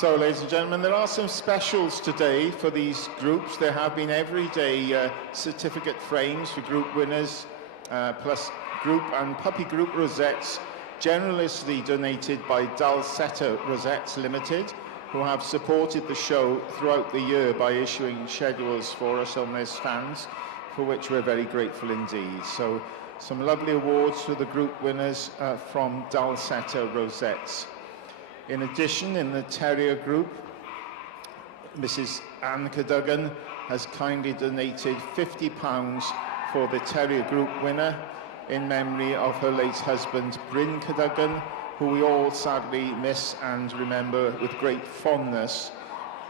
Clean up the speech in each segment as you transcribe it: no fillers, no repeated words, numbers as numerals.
So, ladies and gentlemen, there are some specials today for these groups. There have been everyday certificate frames for group winners, plus group and puppy group rosettes, generously donated by Dalseta Rosettes Limited, who have supported the show throughout the year by issuing schedules for us on their stands, for which we're very grateful indeed. So, some lovely awards for the group winners from Dalseta Rosettes. In addition, in the Terrier group, Mrs. Anne Cadogan has kindly donated £50 for the Terrier group winner in memory of her late husband, Bryn Cadogan, who we all sadly miss and remember with great fondness.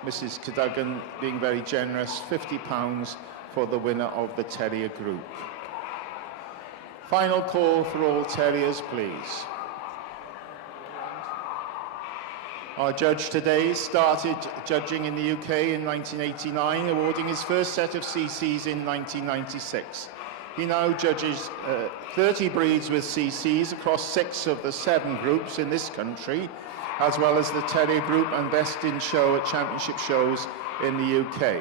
Mrs. Cadogan being very generous, £50 for the winner of the Terrier group. Final call for all Terriers, please. Our judge today started judging in the UK in 1989, awarding his first set of CCs in 1996. He now judges 30 breeds with CCs across 6 of the 7 groups in this country, as well as the Terrier group and Best in Show at championship shows in the UK.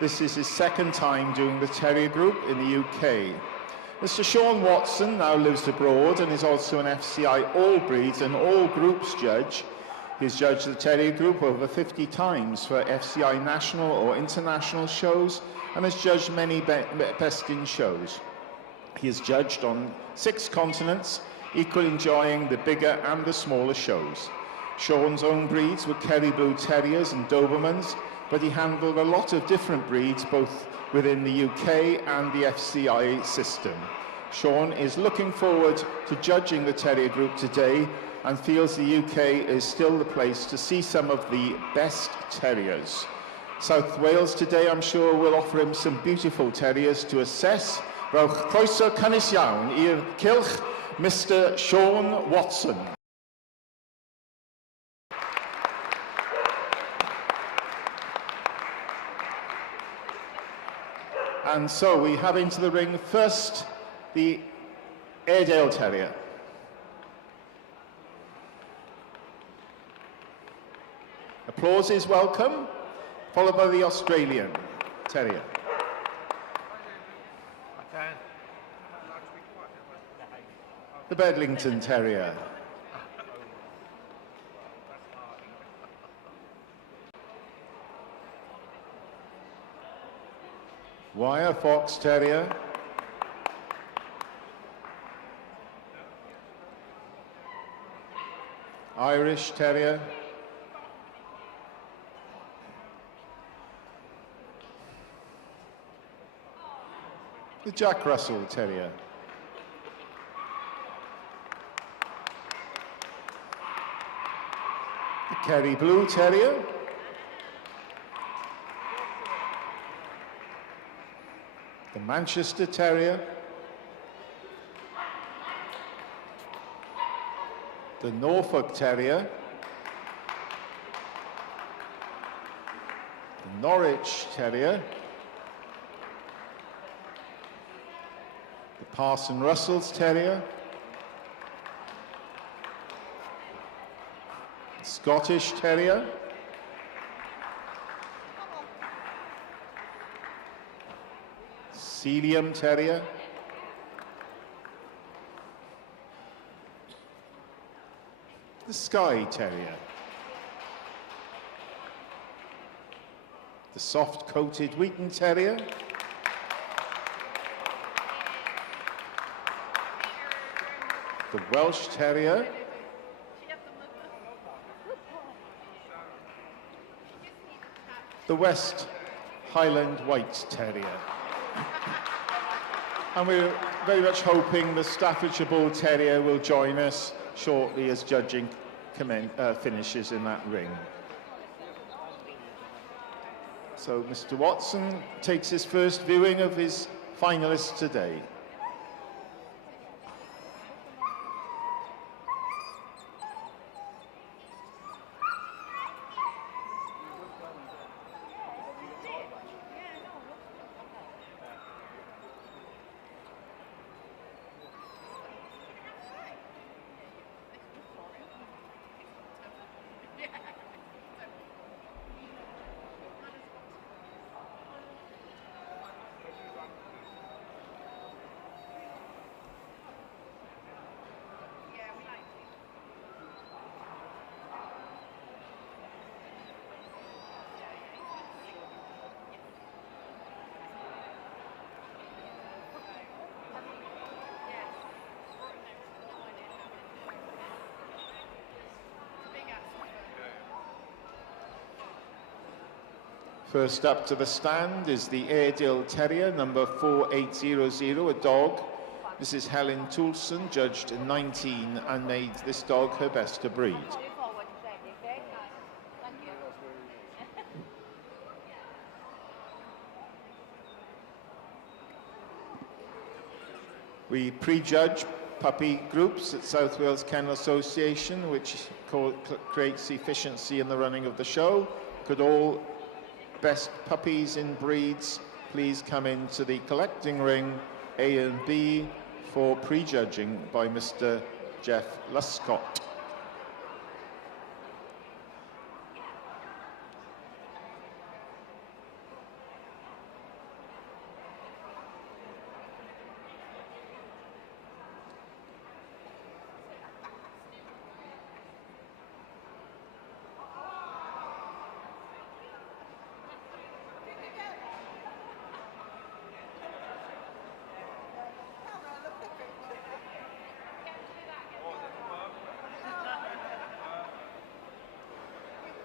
This is his second time doing the Terrier group in the UK. Mr. Sean Watson now lives abroad and is also an FCI all breeds and all groups judge. He's judged the Terrier group over 50 times for FCI national or international shows and has judged many Best in Shows. He is judged on 6 continents, equally enjoying the bigger and the smaller shows. Sean's own breeds were Kerry Blue Terriers and Dobermans, but he handled a lot of different breeds both within the UK and the FCI system. Sean is looking forward to judging the Terrier group today and feels the UK is still the place to see some of the best terriers. South Wales today, I'm sure, will offer him some beautiful terriers to assess. Rowch croeso cynnes iawn i'r cylch Mr. Sean Watson. And so we have into the ring first the Airedale Terrier. Applause is welcome, followed by the Australian Terrier. The Bedlington Terrier. Wire Fox Terrier. Irish Terrier. The Jack Russell Terrier. The Kerry Blue Terrier. The Manchester Terrier. The Norfolk Terrier. The Norwich Terrier. The Parson Russell's Terrier. The Scottish Terrier. Sealyham Terrier. The Skye Terrier. The soft-coated Wheaton Terrier. The Welsh Terrier. The West Highland White Terrier. And we're very much hoping the Staffordshire Bull Terrier will join us shortly as judging finishes in that ring. So Mr. Watson takes his first viewing of his finalists today. First up to the stand is the Airedale Terrier, number 4800, a dog. Mrs. Helen Toulson judged 19 and made this dog her best of breed. We prejudge puppy groups at South Wales Kennel Association, which creates efficiency in the running of the show. Could all best puppies in breeds please come into the collecting ring A and B for prejudging by Mr. Jeff Luscott.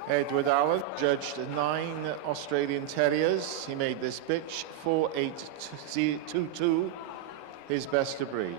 Edward Allen judged 9 Australian Terriers. He made this bitch 4822, his best of breed.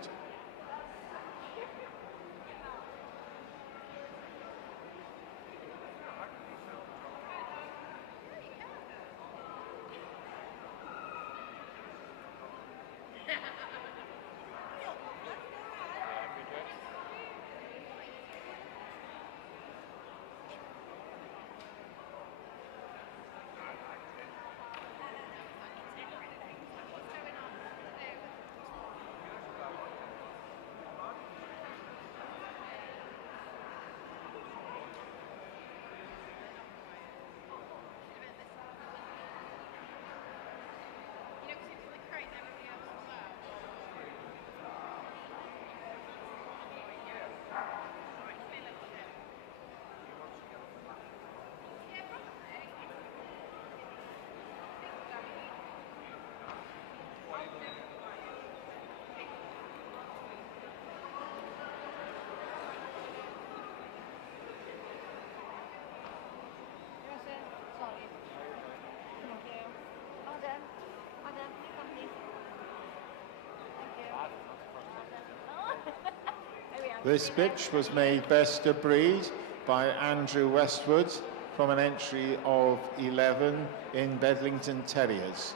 This bitch was made best of breed by Andrew Westwood from an entry of 11 in Bedlington Terriers.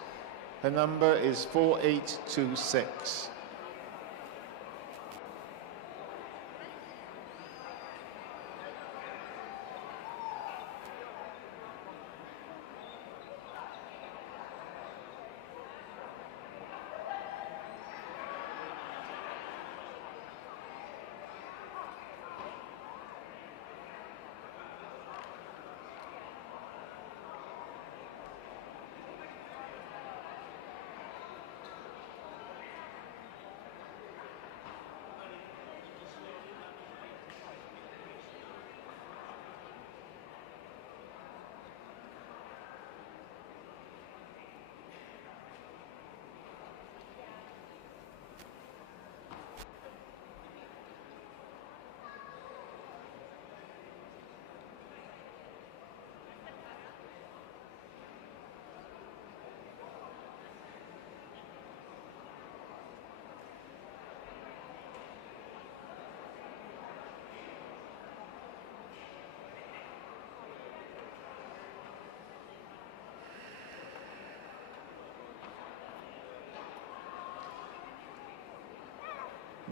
Her number is 4826.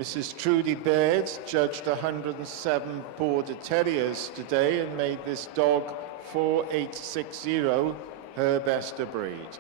Mrs. Trudy Baird judged 107 Border Terriers today and made this dog 4860 her best of breed.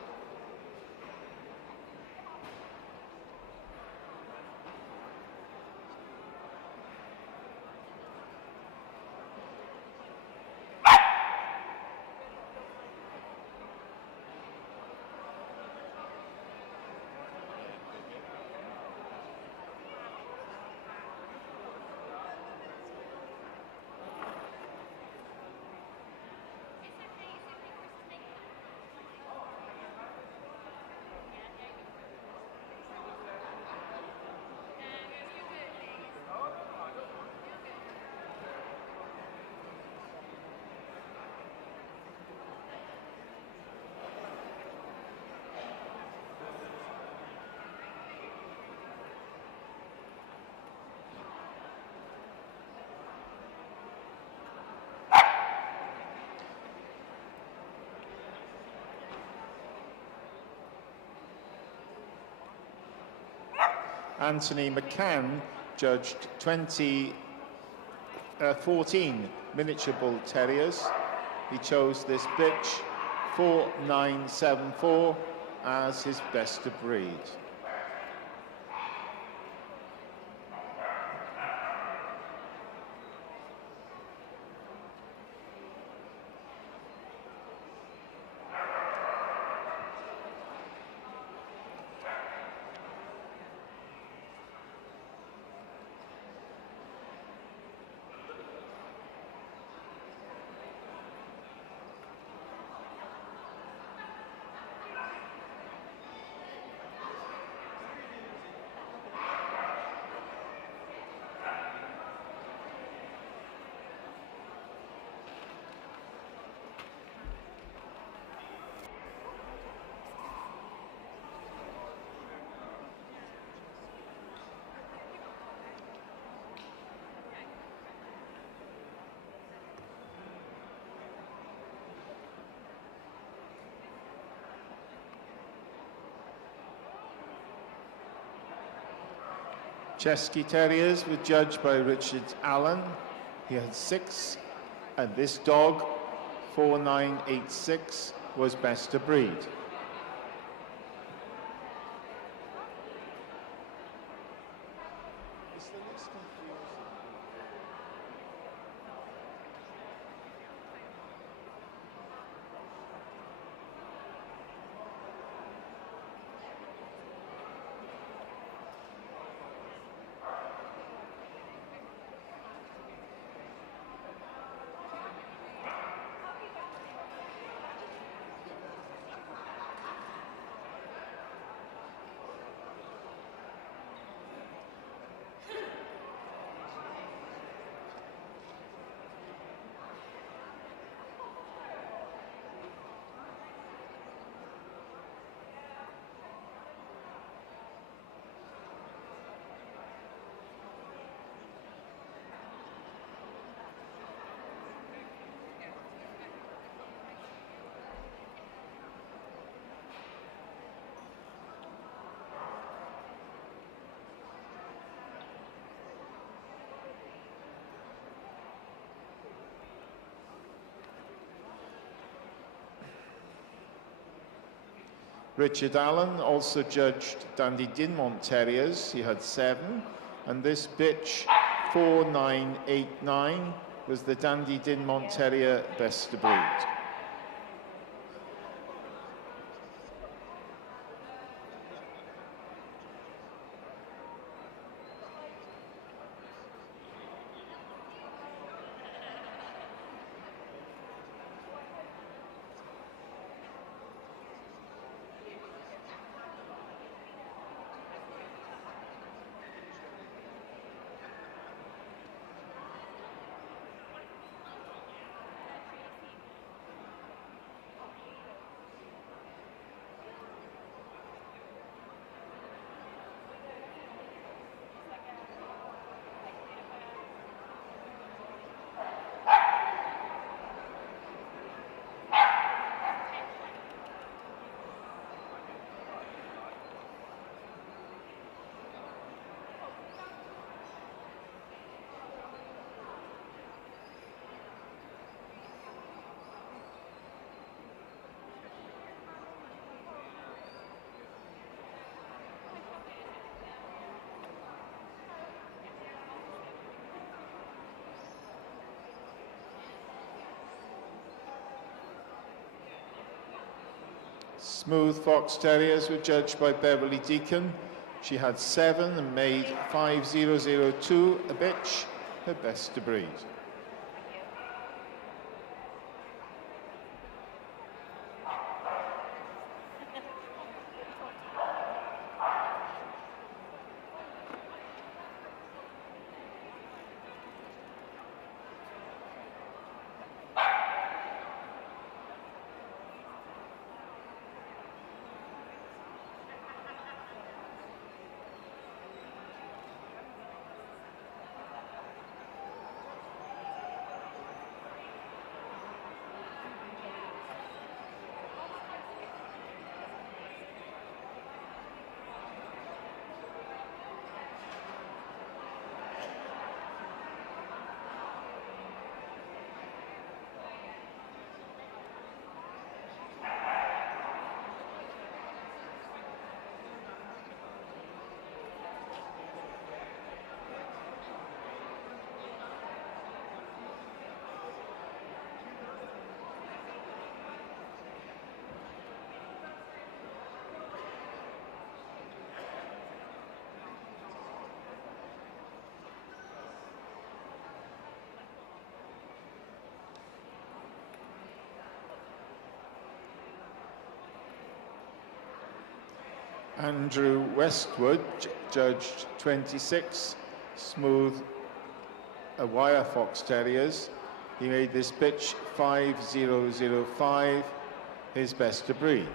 Anthony McCann judged 14 miniature bull terriers. He chose this bitch 4974 as his best of breed. Chesky Terriers were judged by Richard Allen. He had 6, and this dog, 4986, was best of breed. Richard Allen also judged Dandy Dinmont Terriers. He had 7, and this bitch, 4989, was the Dandy Dinmont Terrier best of breed. Smooth Fox Terriers were judged by Beverly Deacon. She had 7 and made 5002 a bitch, her best to breed. Andrew Westwood judged 26 smooth wire fox terriers. He made this bitch 5005, his best to breed.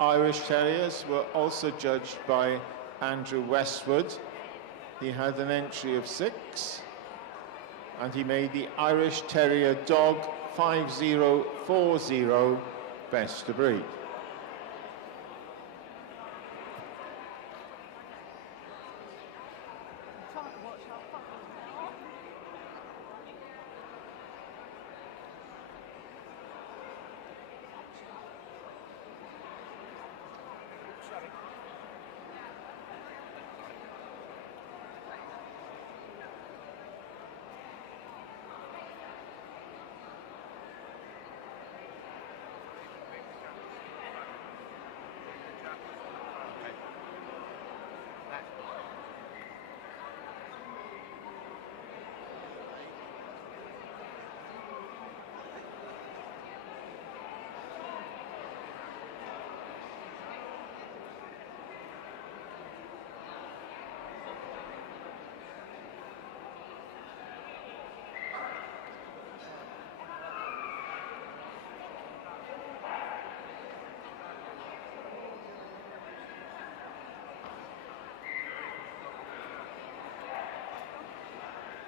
Irish Terriers were also judged by Andrew Westwood. He had an entry of 6, and he made the Irish Terrier dog 5040, best to breed.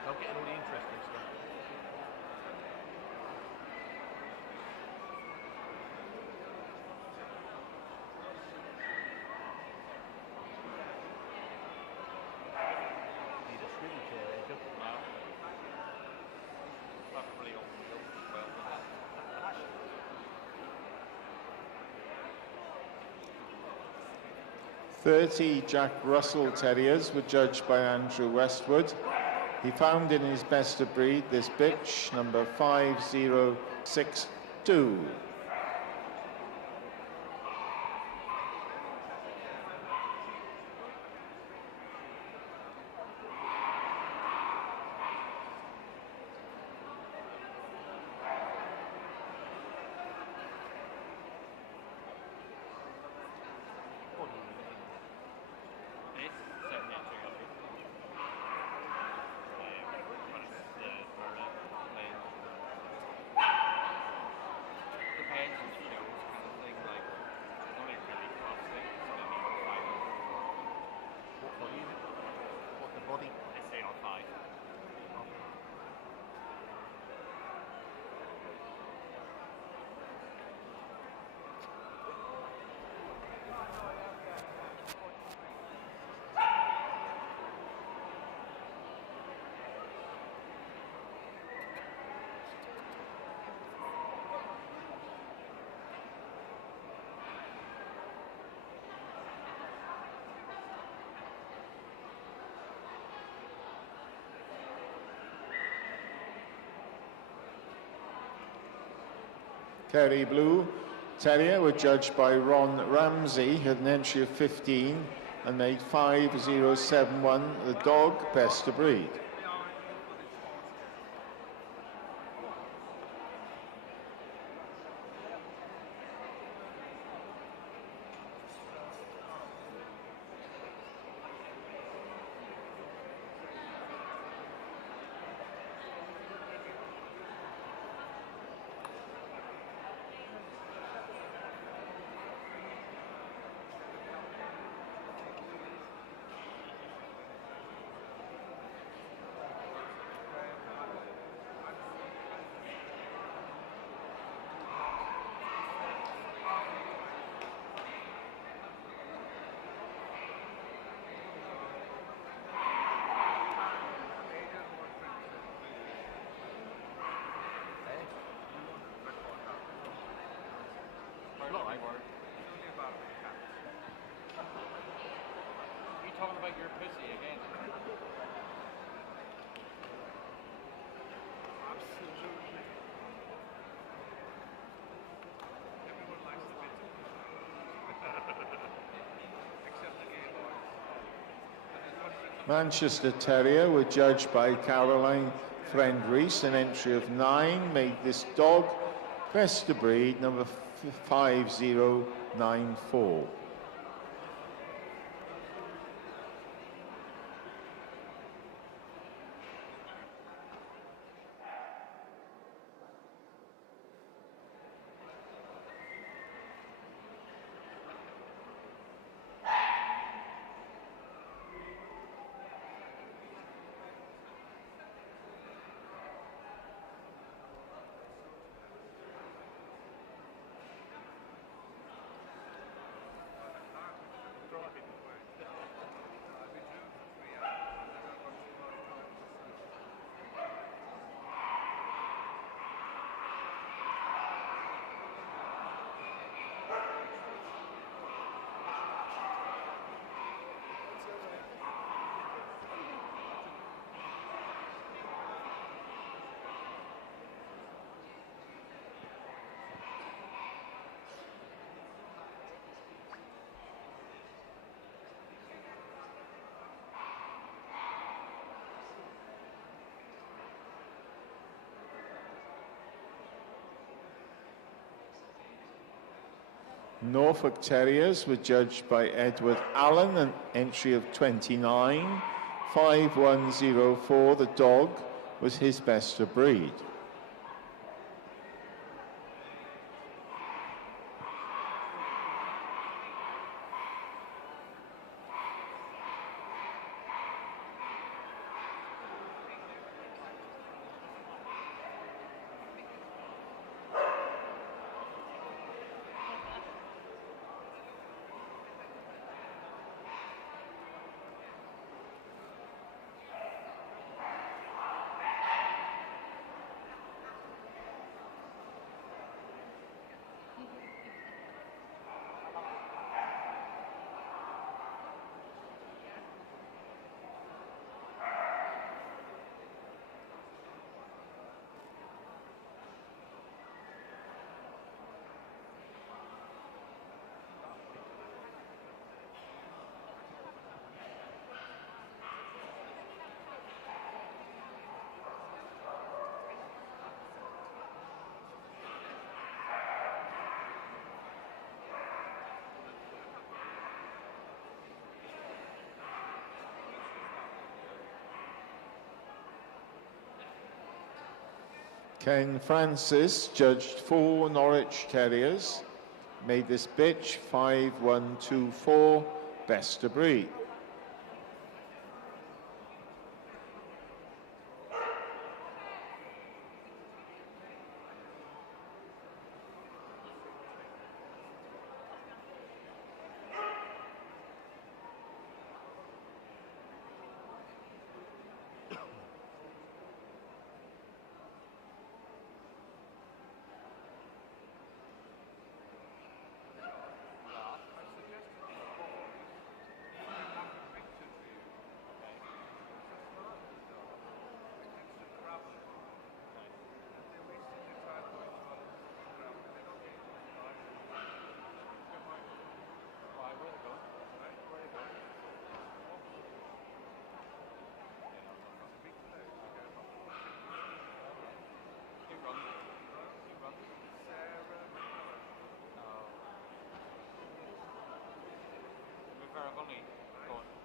I'll get all the interesting stuff. Need a swivel chair there, Joe. No. Probably all built as well. 30 Jack Russell Terriers were judged by Andrew Westwood. He found in his best of breed this bitch, number 5062. Kerry Blue Terrier were judged by Ron Ramsey, had an entry of 15 and made 5071, the dog best to breed. live or? You talking about your pussy again? Absolutely. Everyone likes the bits of except the gay boys. Manchester Terrier were judged by Caroline Friend Rees. An entry of 9 made this dog best of breed, number 5094. Norfolk Terriers were judged by Edward Allen, an entry of 29, 5104. The dog was his best of breed. Ken Francis judged 4 Norwich Terriers, made this bitch 5124, best of breed.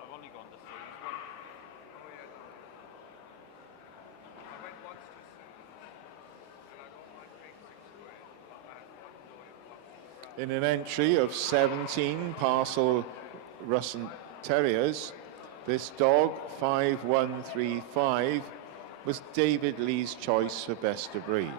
I've only gone to see this one. Oh yeah, no. I went once to Sue's and I don't mind paying £6, but I had one day In an entry of 17 parcel Russian Terriers, this dog, 5135, was David Lee's choice for best of breed.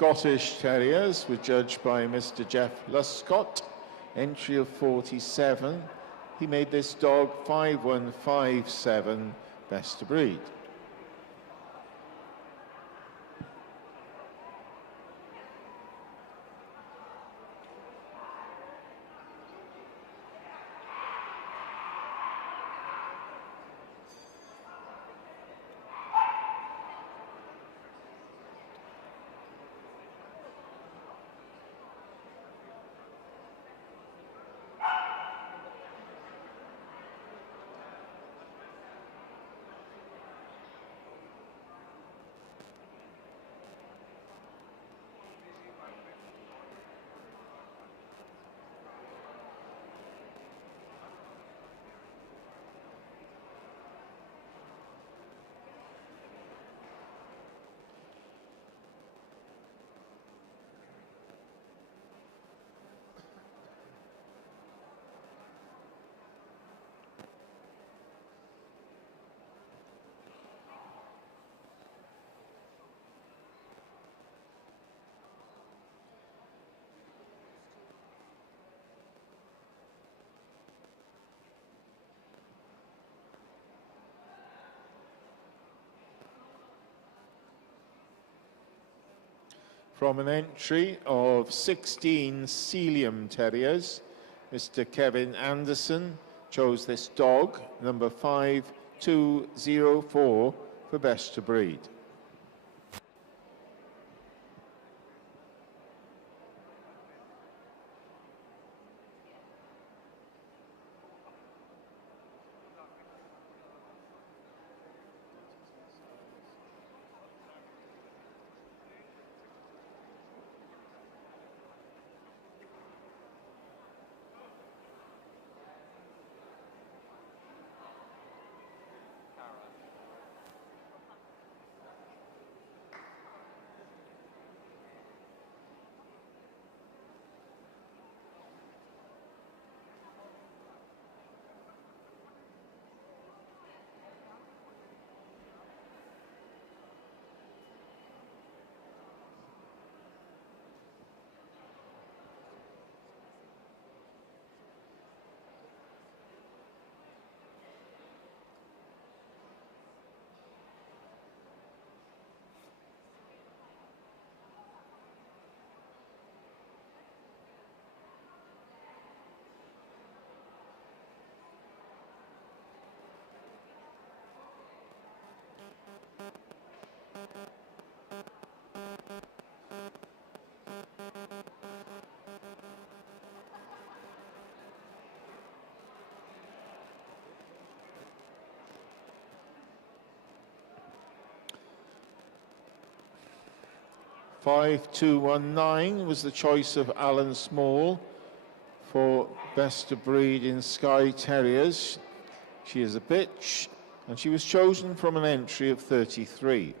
Scottish Terriers were judged by Mr. Jeff Luscott, entry of 47. He made this dog 5157, best of breed. From an entry of 16 Sealyham Terriers, Mr. Kevin Anderson chose this dog, number 5204, for best of breed. (5219) was the choice of Alan Small for best of breed in Skye Terriers. She is a bitch, and she was chosen from an entry of 33.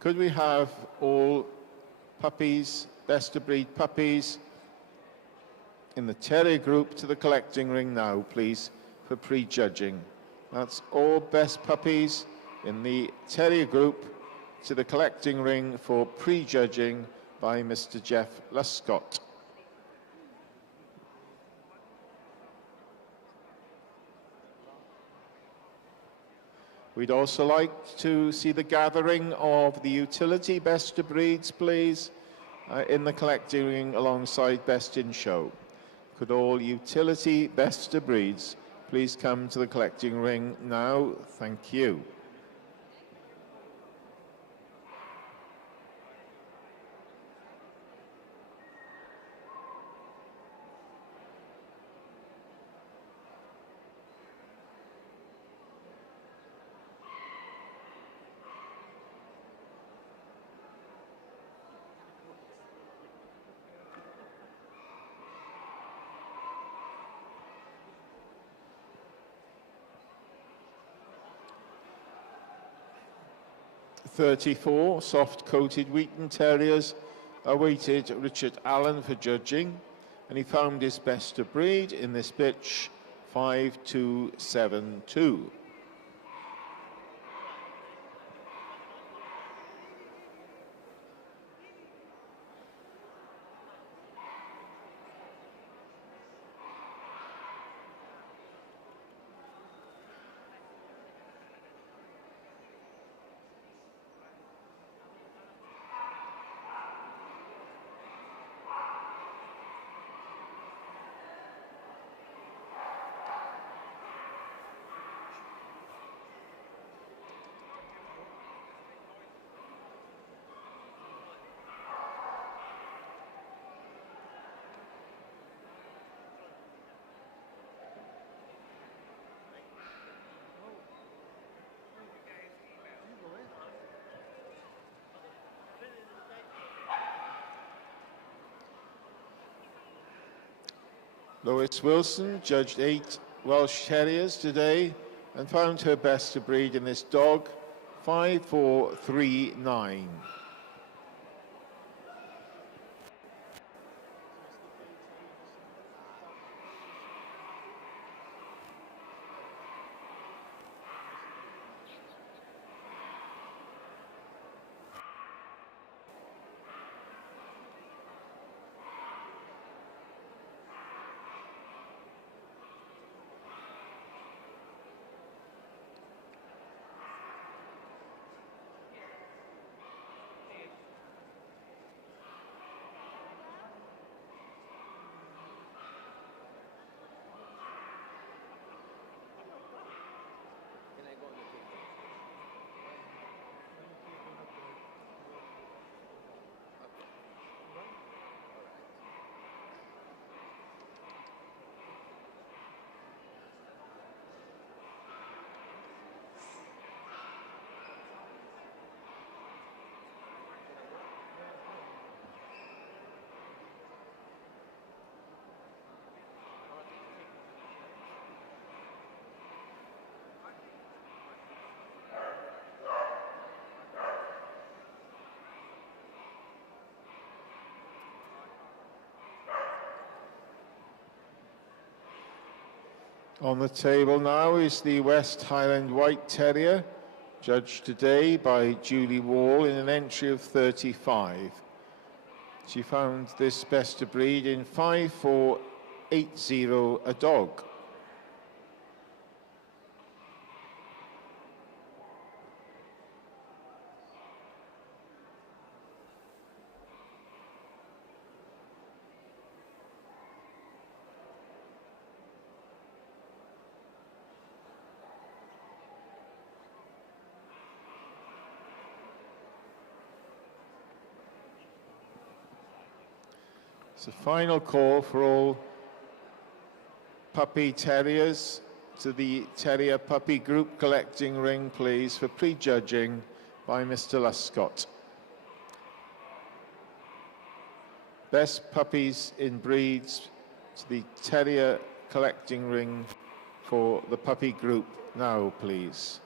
Could we have all puppies, best of breed puppies, in the Terrier group to the collecting ring now, please, for prejudging? That's all best puppies in the Terrier group to the collecting ring for prejudging by Mr. Jeff Luscott. We'd also like to see the gathering of the utility best of breeds, please, in the collecting ring alongside best in show. Could all utility best of breeds please come to the collecting ring now? Thank you. (34) soft-coated Wheaton Terriers awaited Richard Allen for judging. and he found his best of breed in this bitch, 5272. Lois Wilson judged 8 Welsh Terriers today and found her best of breed in this dog, 5439. On the table now is the West Highland White Terrier, judged today by Julie Wall in an entry of 35. She found this best of breed in 5480, a dog. It's a final call for all puppy terriers to the Terrier Puppy Group collecting ring, please, for prejudging by Mr. Luscott. Best puppies in breeds to the Terrier collecting ring for the puppy group now, please.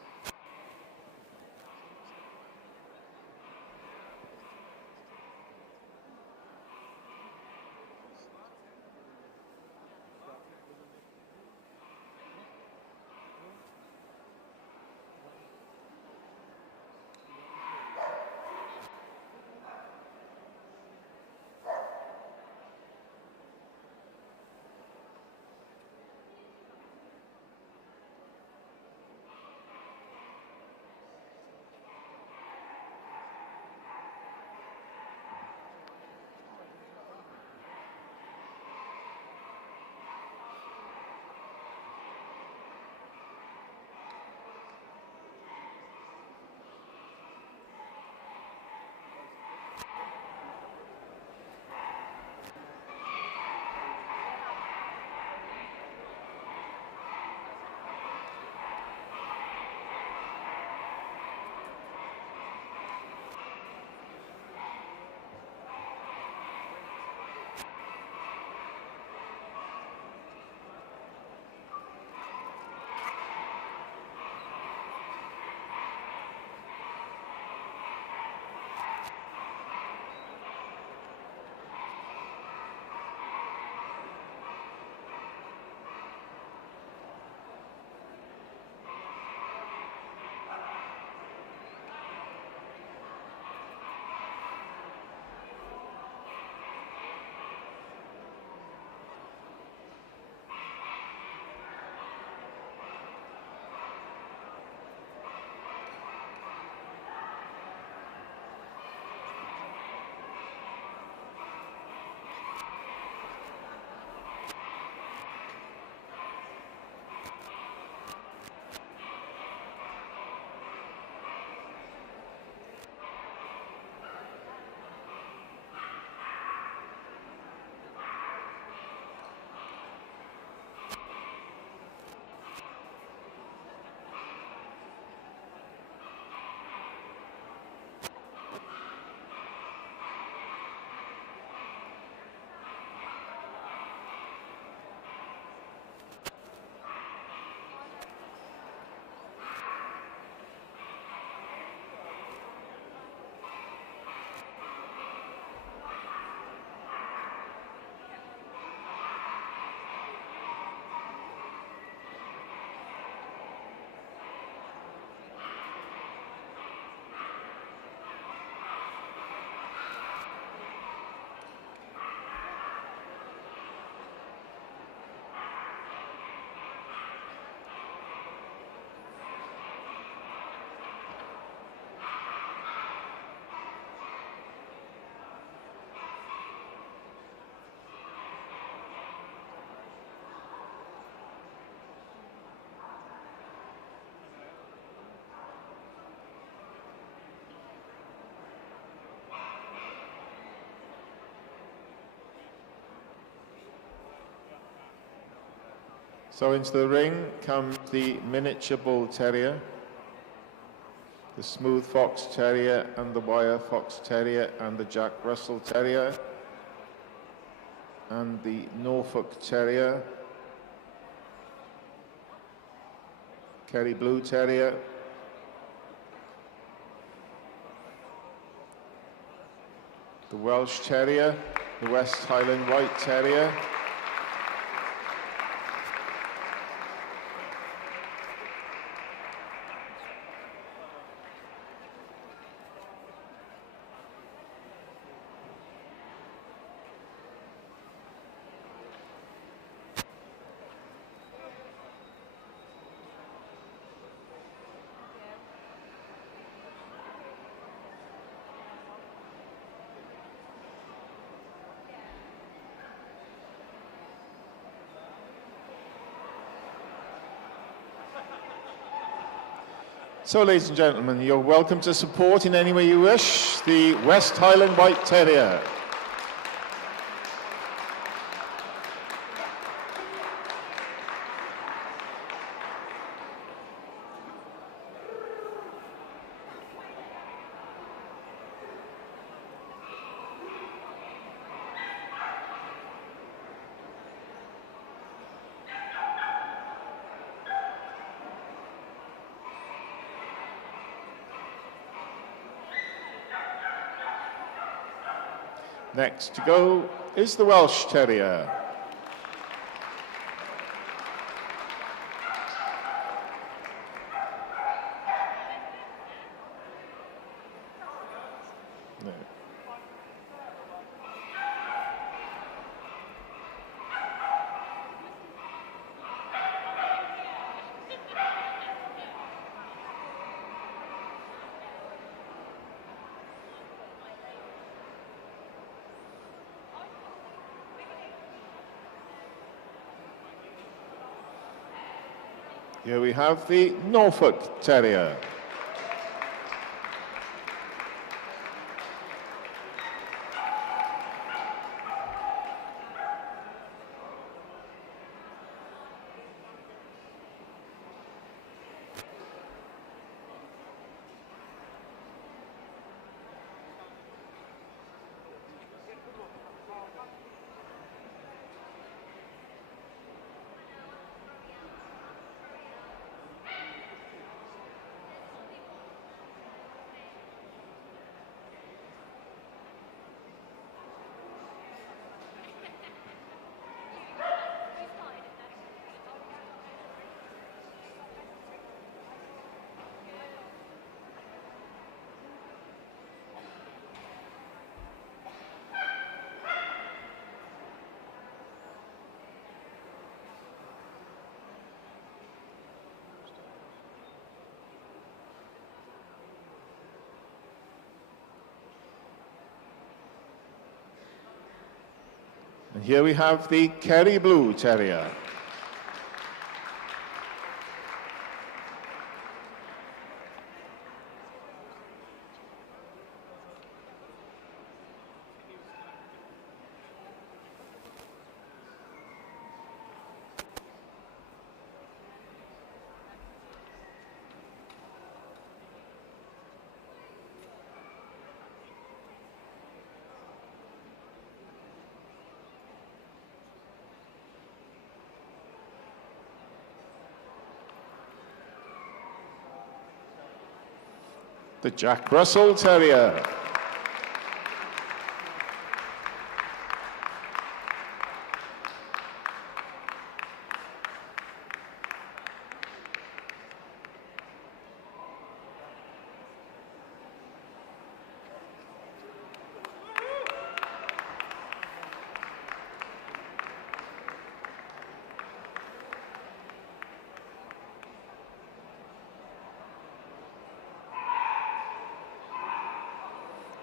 So into the ring comes the miniature bull terrier, the smooth fox terrier and the wire fox terrier and the Jack Russell terrier and the Norfolk terrier, Kerry blue terrier, the Welsh terrier, the West Highland white terrier, So, ladies and gentlemen, you're welcome to support in any way you wish the West Highland White Terrier. Next to go is the Welsh Terrier. No. Here we have the Norfolk Terrier. And here we have the Kerry Blue Terrier. The Jack Russell Terrier.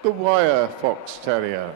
The Wire Fox Terrier.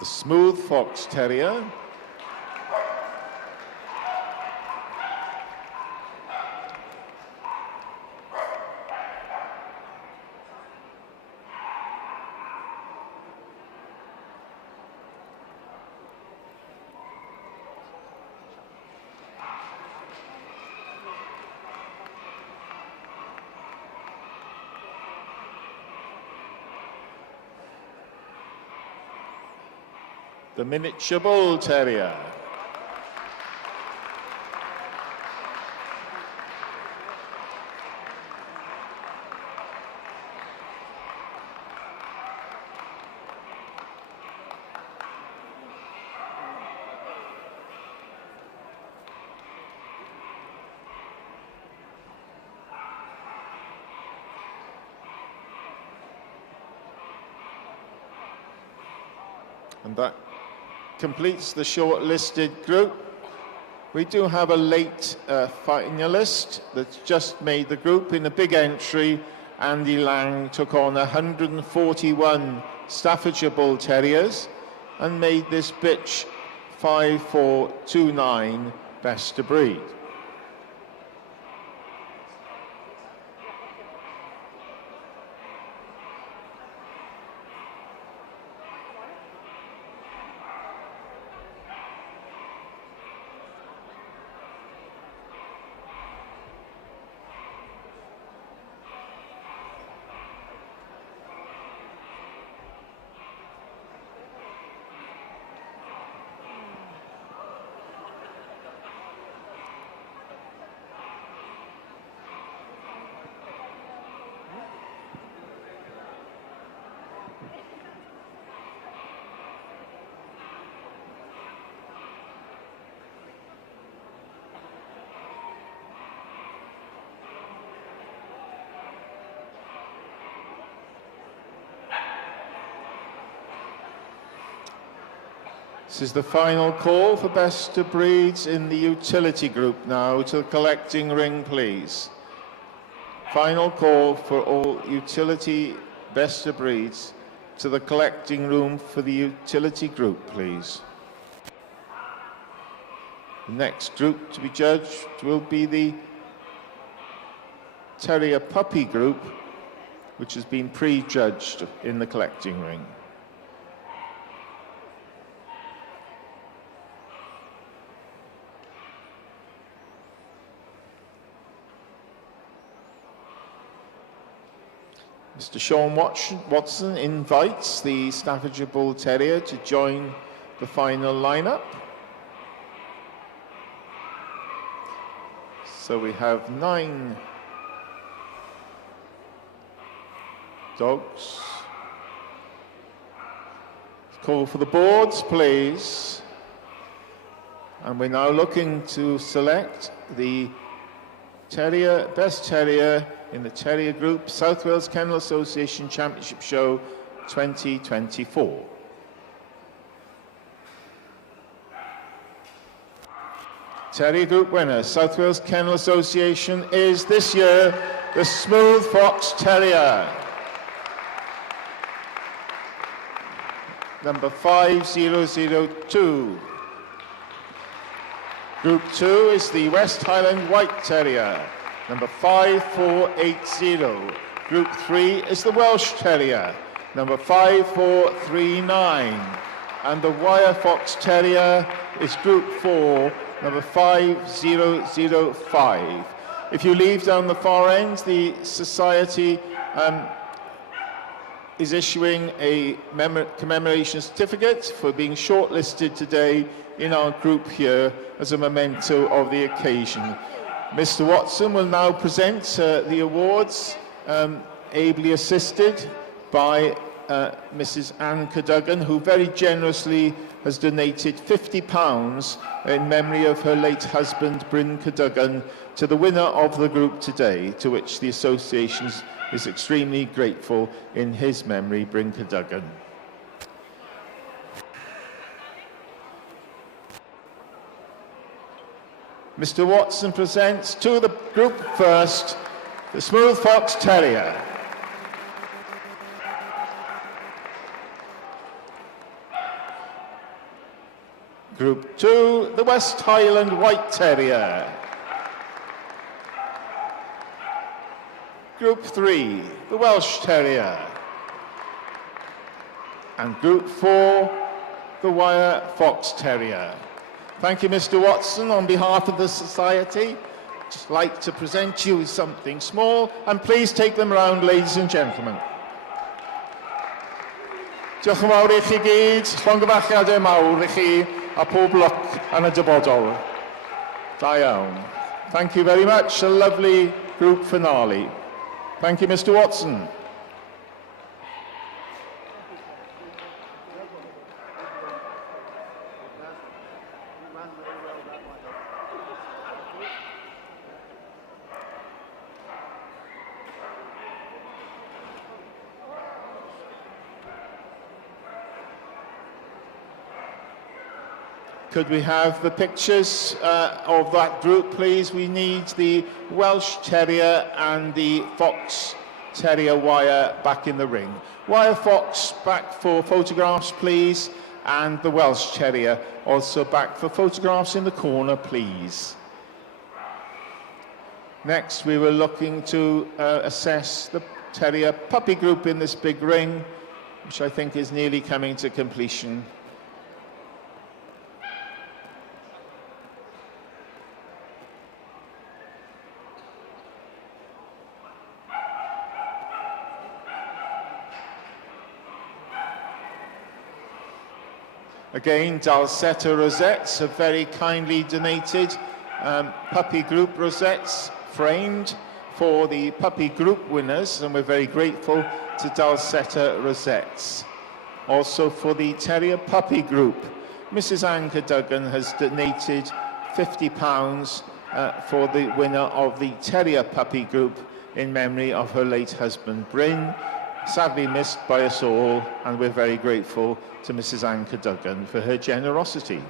The Smooth Fox Terrier. The Miniature Bull Terrier. And that completes the shortlisted group. We do have a late finalist that's just made the group. In a big entry, Andy Lang took on 141 Staffordshire Bull Terriers and made this bitch 5429 best of breed. This is the final call for best of breeds in the utility group now. To the collecting ring, please. Final call for all utility best of breeds to the collecting room for the utility group, please. The next group to be judged will be the Terrier Puppy group, which has been pre-judged in the collecting ring. Mr. Sean Watson invites the Staffordshire Bull Terrier to join the final lineup. So we have 9 dogs. Call for the boards, please. And we're now looking to select the Terrier, best Terrier in the Terrier Group South Wales Kennel Association Championship Show 2024. Terrier Group winner, South Wales Kennel Association, is this year the Smooth Fox Terrier. Number 5002. Group 2 is the West Highland White Terrier, number 5480. Group 3 is the Welsh Terrier, number 5439. And the Wire Fox Terrier is Group 4, number 5005. If you leave down the far end, the Society is issuing a commemoration certificate for being shortlisted today in our group here as a memento of the occasion. Mr. Watson will now present the awards, ably assisted by Mrs. Anne Cadogan, who very generously has donated £50 in memory of her late husband, Bryn Cadogan, to the winner of the group today, to which the association is extremely grateful in his memory, Bryn Cadogan. Mr. Watson presents to the group first, the Smooth Fox Terrier. Group 2, the West Highland White Terrier. Group 3, the Welsh Terrier. And Group 4, the Wire Fox Terrier. Thank you, Mr. Watson. On behalf of the Society, I'd just like to present you with something small, and please take them round, ladies and gentlemen. Diolch yn fawr i chi gyd, llongyfarchiadau mawr i chi a pob lwc yn y dyfodol. Da iawn. Thank you very much. A lovely group finale. Thank you, Mr. Watson. Could we have the pictures of that group, please? We need the Welsh Terrier and the Fox Terrier Wire back in the ring. Wire Fox back for photographs, please, and the Welsh Terrier also back for photographs in the corner, please. Next, we were looking to assess the Terrier puppy group in this big ring, which I think is nearly coming to completion. Again, Dalsetta rosettes have very kindly donated puppy group rosettes framed for the puppy group winners, and we're very grateful to Dalsetta rosettes. Also for the Terrier puppy group, Mrs. Anne Cadogan has donated £50 for the winner of the Terrier puppy group in memory of her late husband Bryn, sadly missed by us all, and we're very grateful to Mrs. Anne Cadogan for her generosity.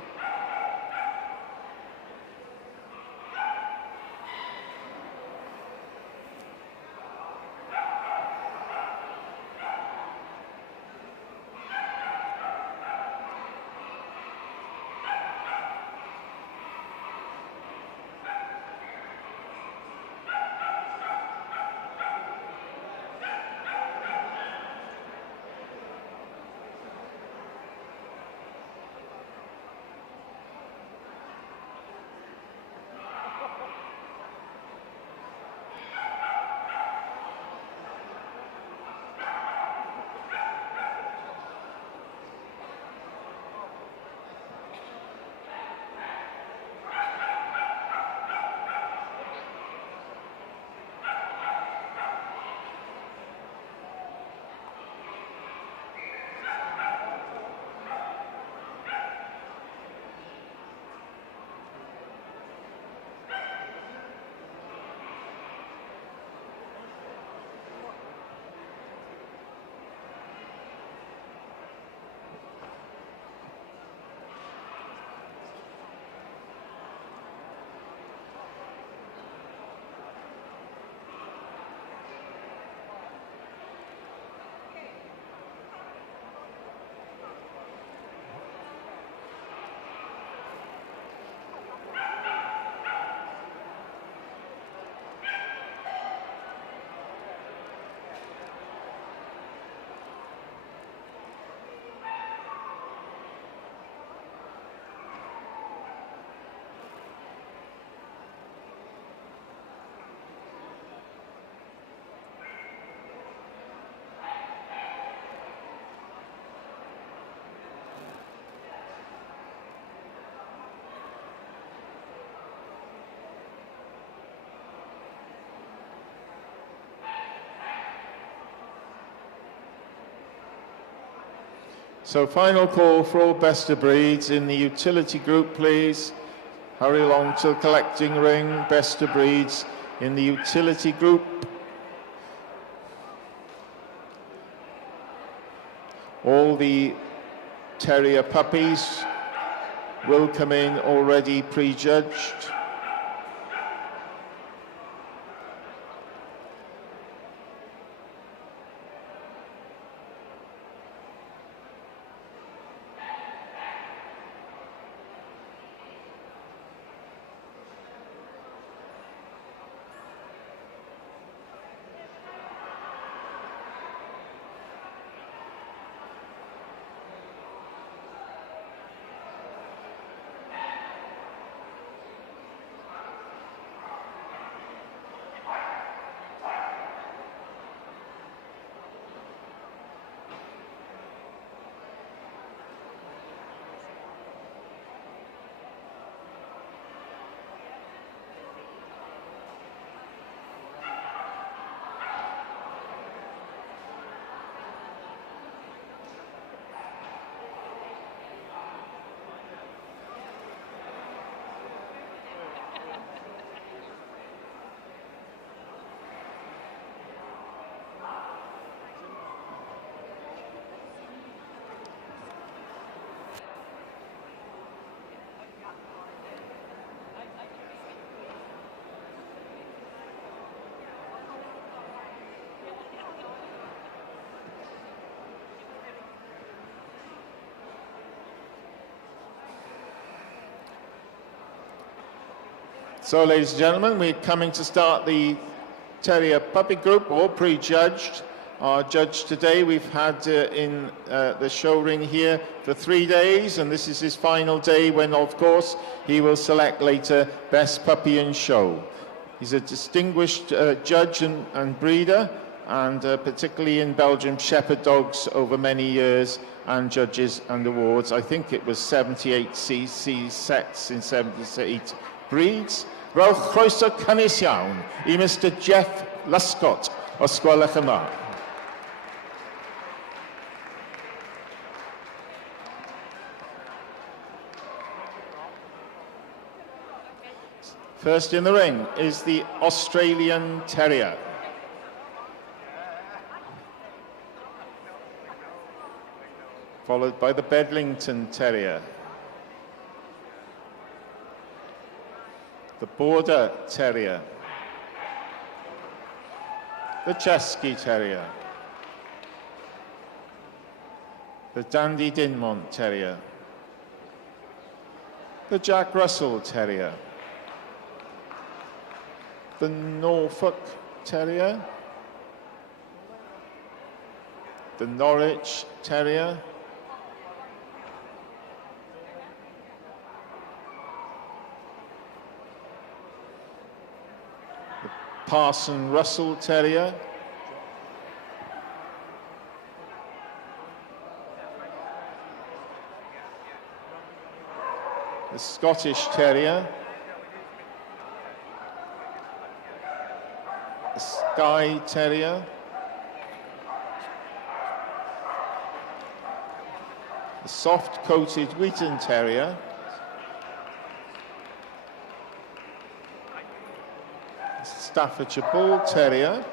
So final call for all best of breeds in the utility group, please. Hurry along to the collecting ring, best of breeds in the utility group. All the Terrier puppies will come in already prejudged. So, ladies and gentlemen, we're coming to start the Terrier puppy group, all pre-judged. Our judge today we've had in the show ring here for 3 days, and this is his final day when, of course, he will select later Best Puppy in Show. He's a distinguished judge and breeder, and particularly in Belgian Shepherd dogs over many years, and judges and awards. I think it was 78 CC sets in 78 breeds. Rowch croeso cynnes iawn I Mr Jeff Luscott o Sgwelach yma. First in the ring is the Australian Terrier. Followed by the Bedlington Terrier. The Border Terrier. The Chesky Terrier. The Dandy Dinmont Terrier. The Jack Russell Terrier. The Norfolk Terrier. The Norwich Terrier. Parson Russell Terrier. The Scottish Terrier. The Skye Terrier. The soft-coated Wheaton Terrier. Staffordshire Bull Terrier,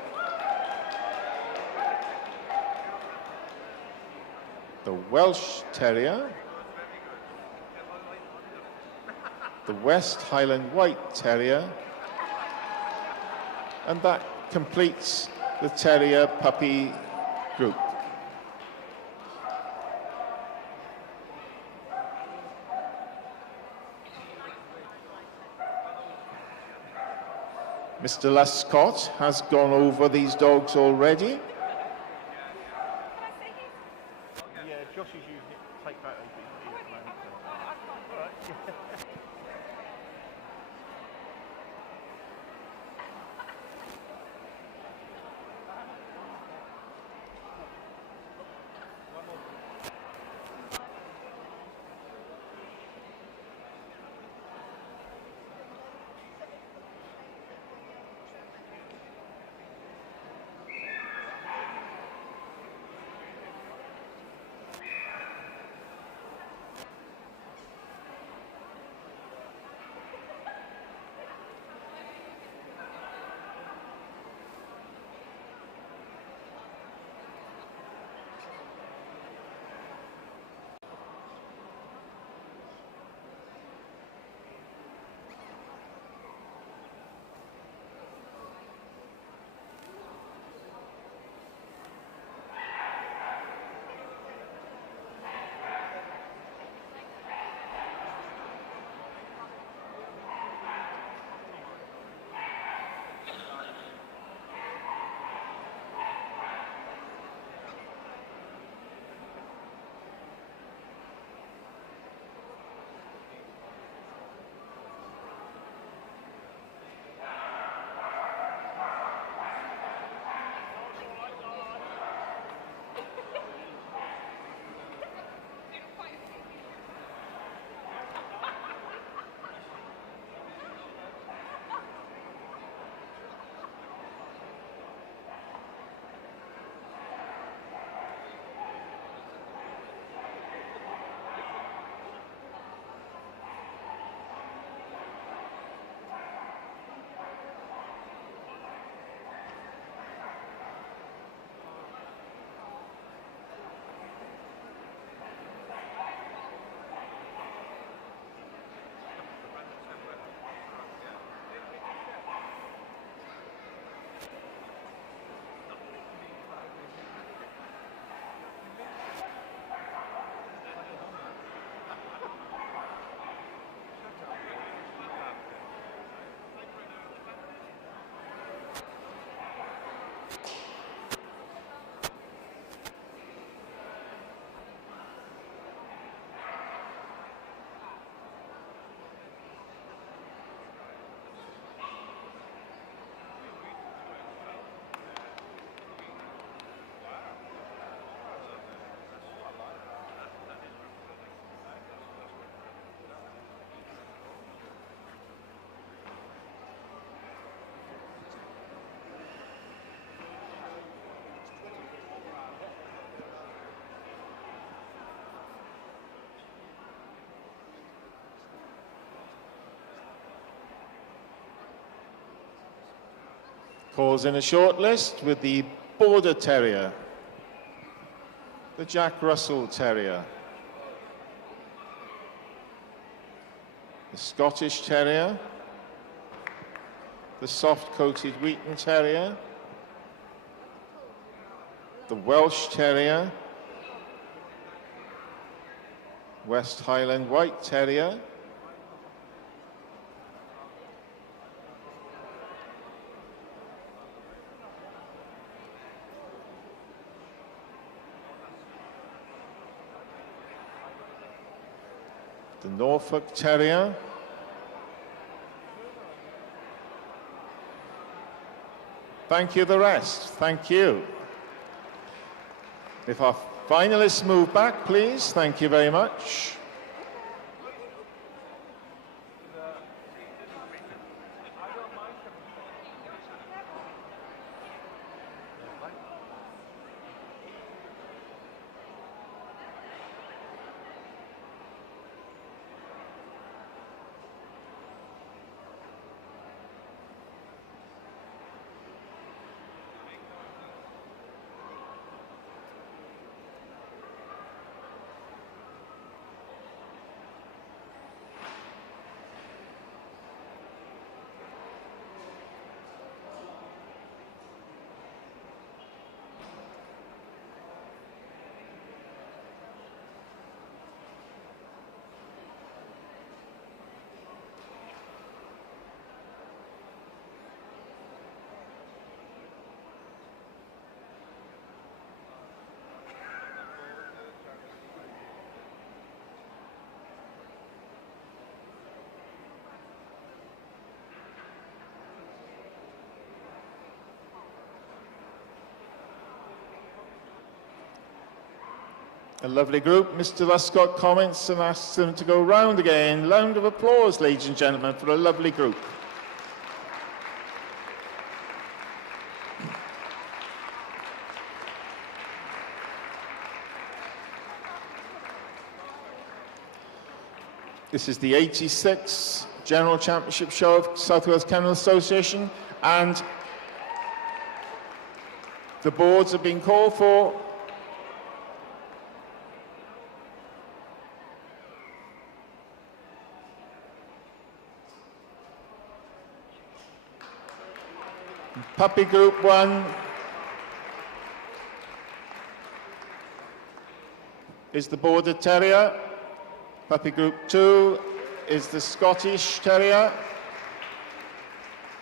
the Welsh Terrier, the West Highland White Terrier, and that completes the Terrier puppy group. Mr. Luscott has gone over these dogs already. Yeah, Josh is using it to take back ABCD at the moment. All right. Calls in a short list with the Border Terrier, the Jack Russell Terrier, the Scottish Terrier, the soft-coated Wheaton Terrier, the Welsh Terrier, West Highland White Terrier, the Norfolk Terrier, thank you the rest, thank you. If our finalists move back, please, thank you very much. A lovely group. Mr. Luscott comments and asks them to go round again. Round of applause, ladies and gentlemen, for a lovely group. This is the 86th General Championship Show of South Wales Kennel Association, and the boards have been called for. Puppy Group 1 is the Border Terrier. Puppy Group 2 is the Scottish Terrier.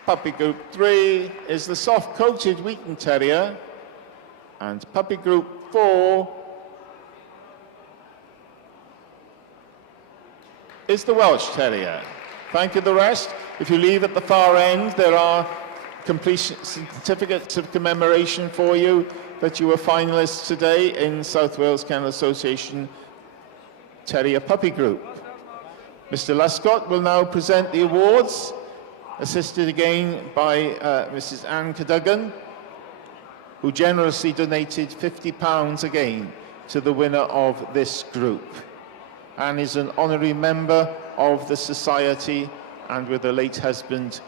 Puppy Group 3 is the soft-coated Wheaton Terrier. And Puppy Group 4 is the Welsh Terrier. Thank you, the rest. If you leave at the far end, there are completion certificates of commemoration for you that you were finalists today in South Wales Kennel Association Terrier Puppy Group. Mr. Luscott will now present the awards, assisted again by Mrs. Anne Cadogan, who generously donated £50 again to the winner of this group. Anne is an honorary member of the Society, and with her late husband,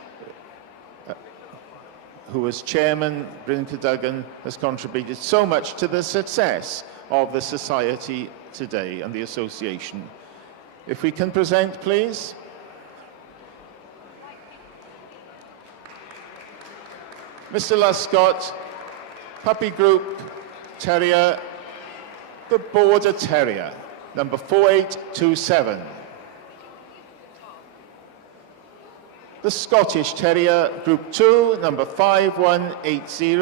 who was chairman, Bryn Cadogan, has contributed so much to the success of the Society today and the Association. If we can present, please. Mr. Luscott, Puppy Group Terrier, the Border Terrier, number 4827. The Scottish Terrier Group 2, number 5180.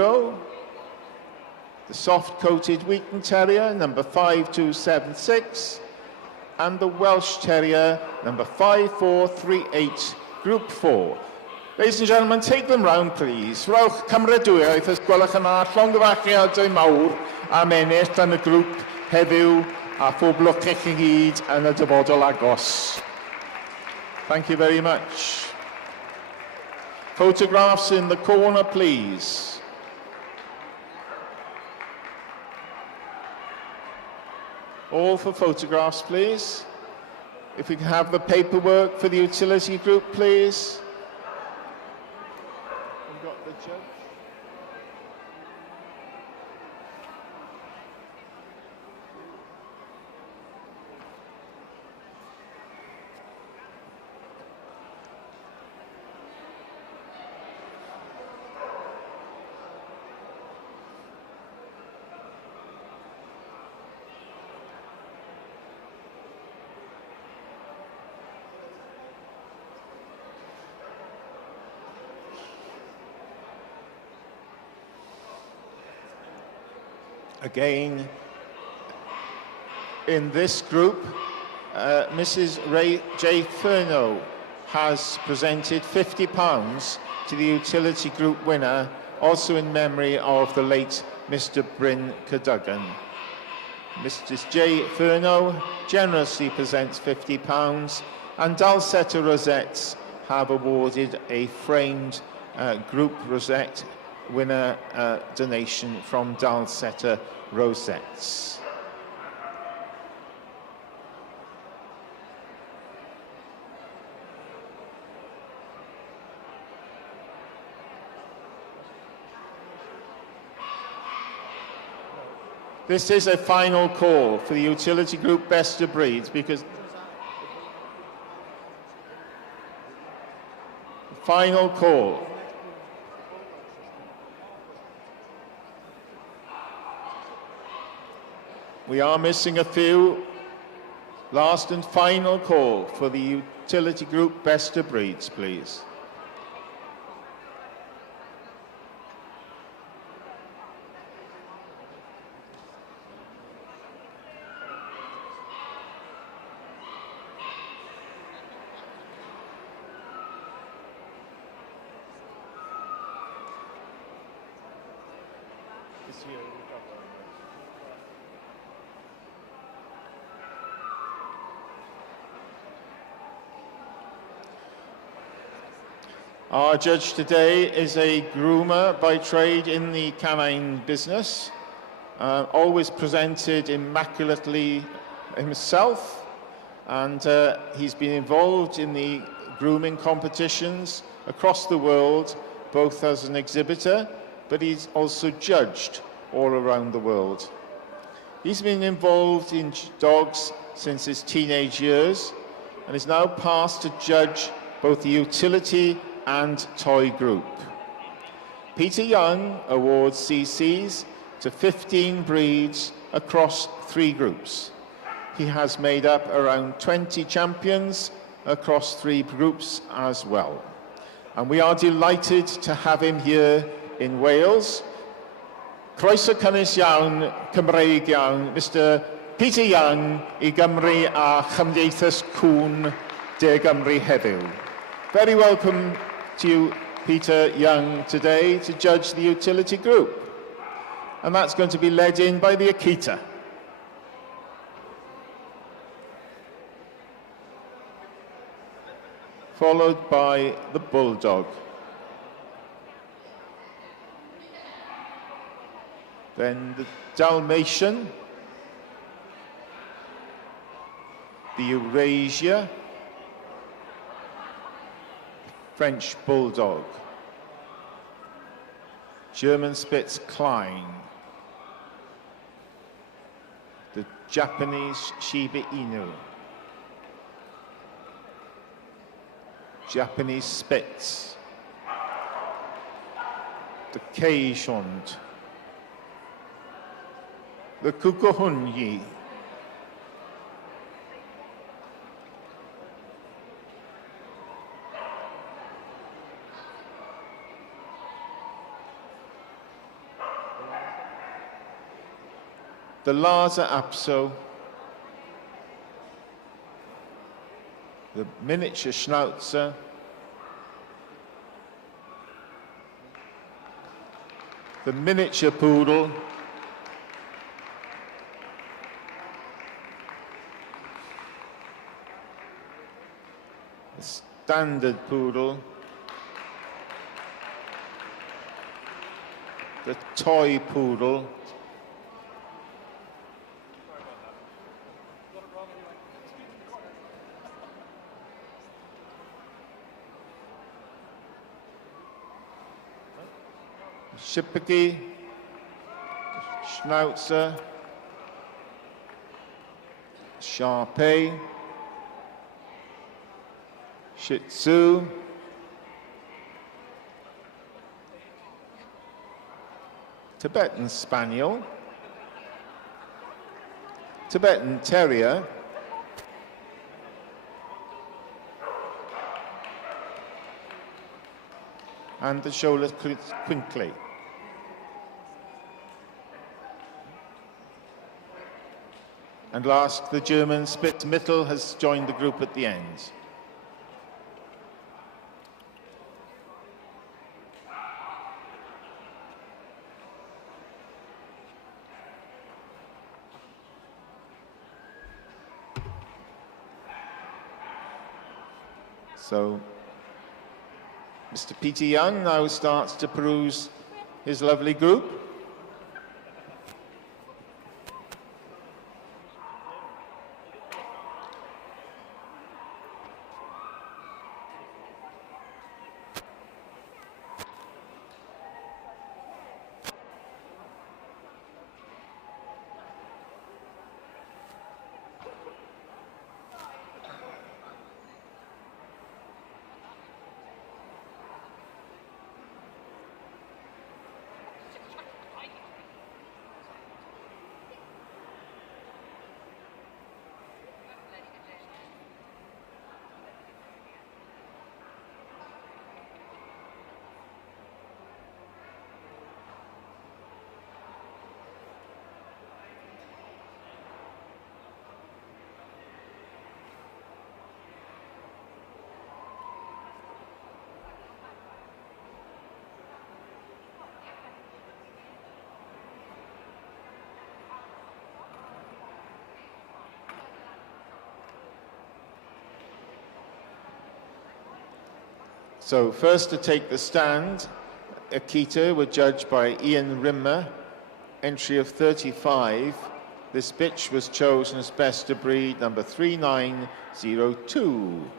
The soft-coated Wheaton Terrier, number 5276. And the Welsh Terrier, number 5438, Group 4. Ladies and gentlemen, take them round, please. Rhowch cymrydwyraeth os gwelwch yna llongyfarchiadau mawr am ennill yn y grŵp heddiw a phoblwch eich i gyd yn y dyfodol agos. Thank you very much. Photographs in the corner, please. All for photographs, please. If we can have the paperwork for the utility group, please. We've got the judge. Again, in this group, Mrs. Ray J. Furno has presented £50 to the utility group winner, also in memory of the late Mr. Bryn Cadogan. Mrs. J. Furno generously presents £50, and Dalseta Rosettes have awarded a framed group rosette winner donation from Dalseta Rosettes. This is a final call for the utility group best of breeds, because final call. We are missing a few. Last and final call for the utility group best of breeds, please. Our judge today is a groomer by trade in the canine business, always presented immaculately himself, and he's been involved in the grooming competitions across the world, both as an exhibitor, but he's also judged all around the world. He's been involved in dogs since his teenage years, and is now passed to judge both the utility and toy group. Peter Young awards CCs to 15 breeds across 3 groups. He has made up around 20 champions across 3 groups as well. And we are delighted to have him here in Wales. Croeso cynnes iawn, Cymreig iawn, Mr. Peter Young I Gymru a Chymdeithas Cŵn de Gymru heddiw. Very welcome to you, Peter Young, today to judge the utility group. And that's going to be led in by the Akita. Followed by the Bulldog. Then the Dalmatian, the Eurasia, French Bulldog, German Spitz Klein, the Japanese Shiba Inu, Japanese Spitz, the Keishond, the Kukuhunyi, the Lhasa Apso, the miniature Schnauzer, the miniature Poodle, the standard Poodle, the toy Poodle, Schipperke, Schnauzer, Shar-Pei, Shih Tzu, Tibetan Spaniel, Tibetan Terrier, and the Shoeless Quinkly. And last, the German Spitzmittel has joined the group at the end. So, Mr. Peter Young now starts to peruse his lovely group. So first to take the stand, Akita were judged by Ian Rimmer, entry of 35. This bitch was chosen as best of breed, number 3902.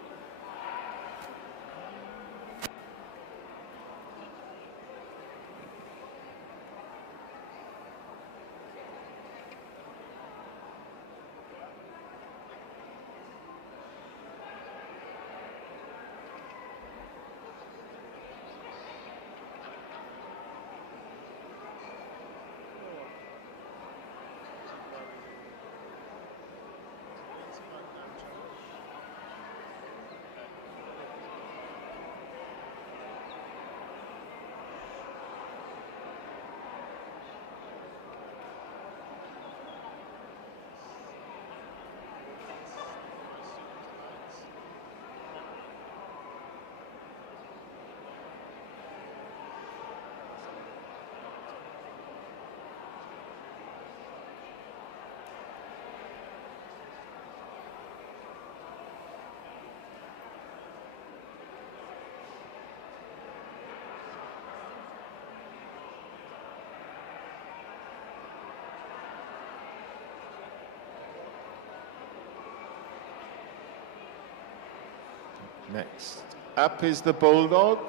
Next up is the Bulldog,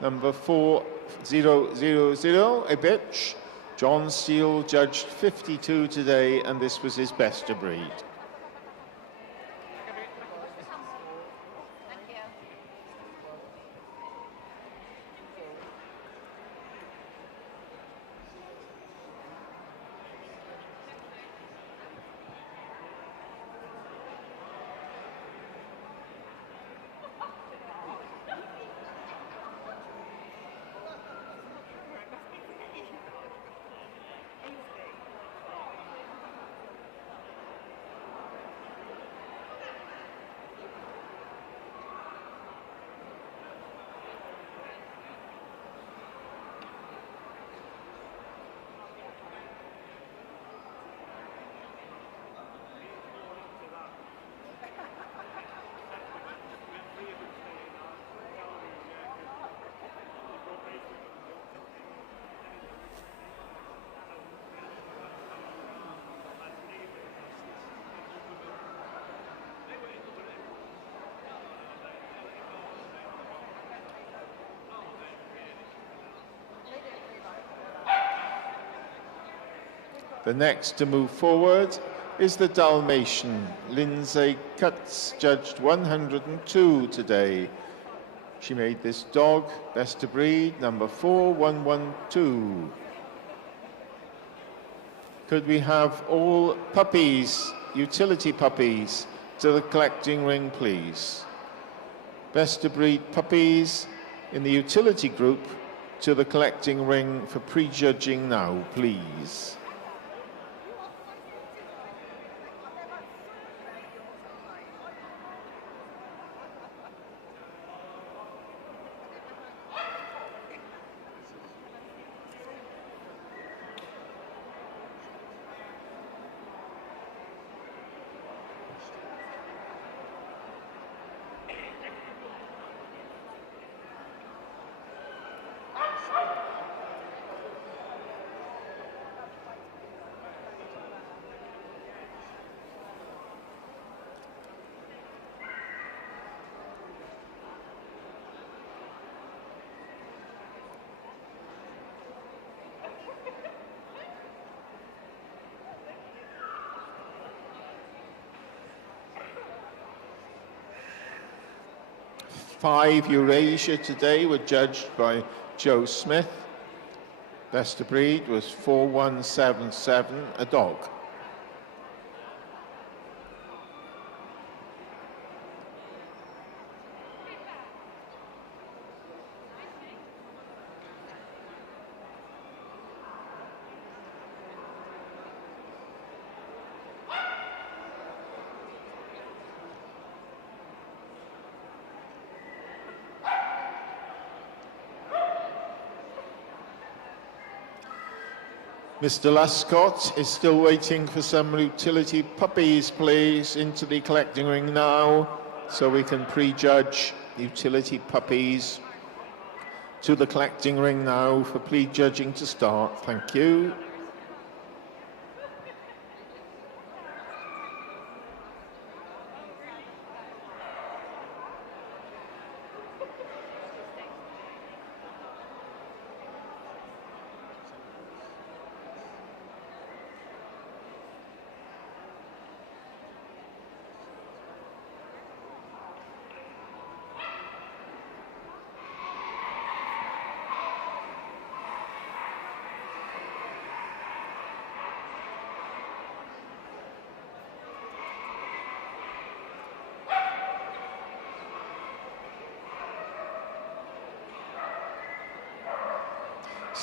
number 4000, a bitch. John Steele judged 52 today, and this was his best of breed. The next to move forward is the Dalmatian, Lindsay Cutts, judged 102 today. She made this dog best of breed, number 4112. Could we have all puppies, utility puppies, to the collecting ring, please? Best of breed puppies in the utility group to the collecting ring for prejudging now, please. 5 Eurasia today were judged by Joe Smith. Best of breed was 4177, a dog. Mr. Lascott is still waiting for some utility puppies, please, into the collecting ring now, so we can prejudge utility puppies to the collecting ring now for prejudging to start. Thank you.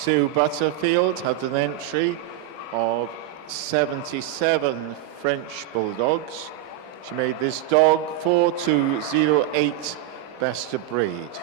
Sue Butterfield had an entry of 77 French Bulldogs. She made this dog 4208 best of breed.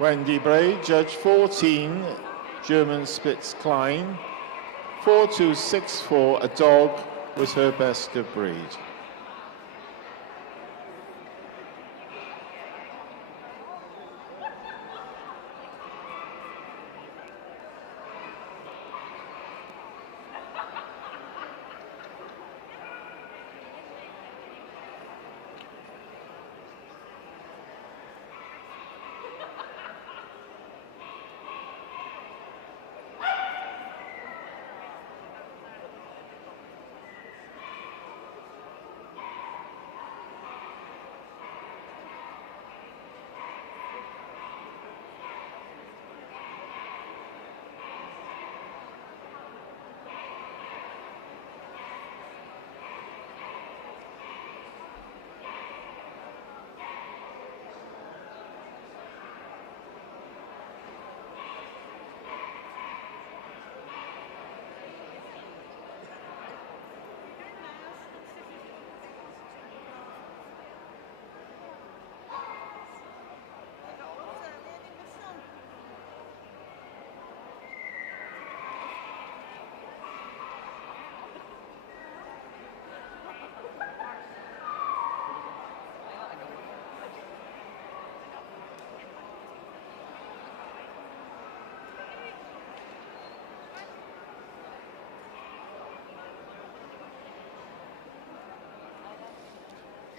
Wendy Bray, judge 14, German Spitz Klein. 4264, a dog, was her best of breed.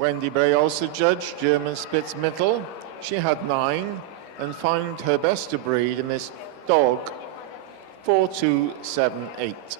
Wendy Bray also judged German Spitz Mittel. She had 9 and found her best of breed in this dog, 4278.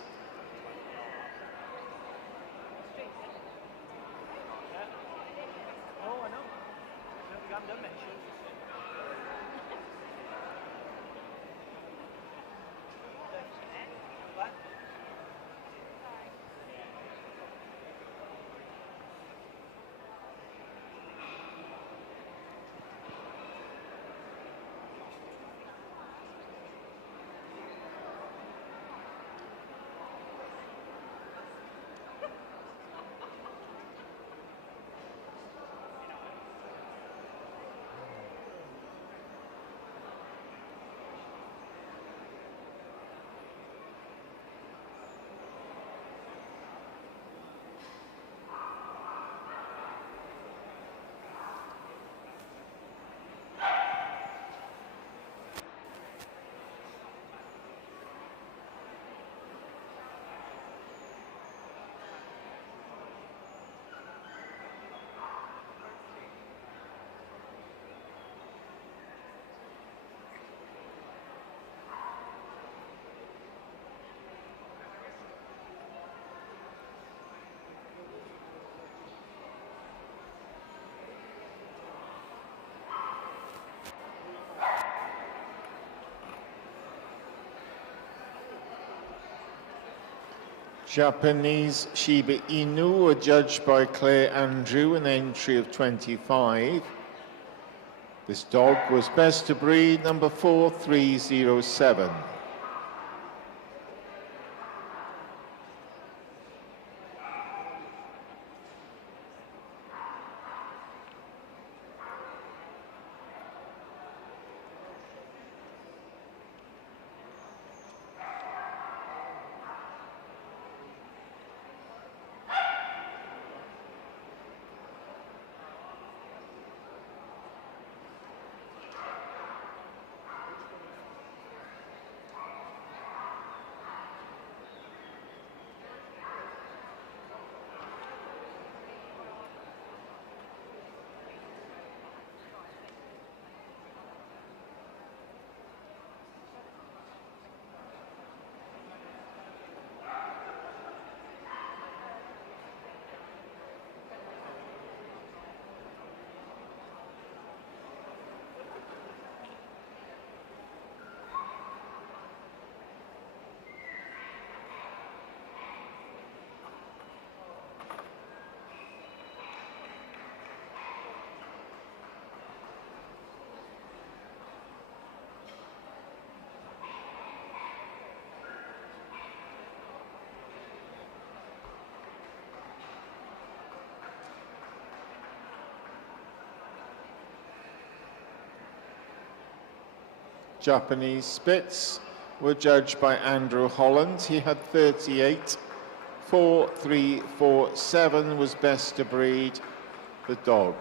Japanese Shiba Inu were judged by Claire Andrew, an entry of 25. This dog was best to breed, number 4307. Japanese Spitz were judged by Andrew Holland. He had 38. 4347 was best to breed, the dog.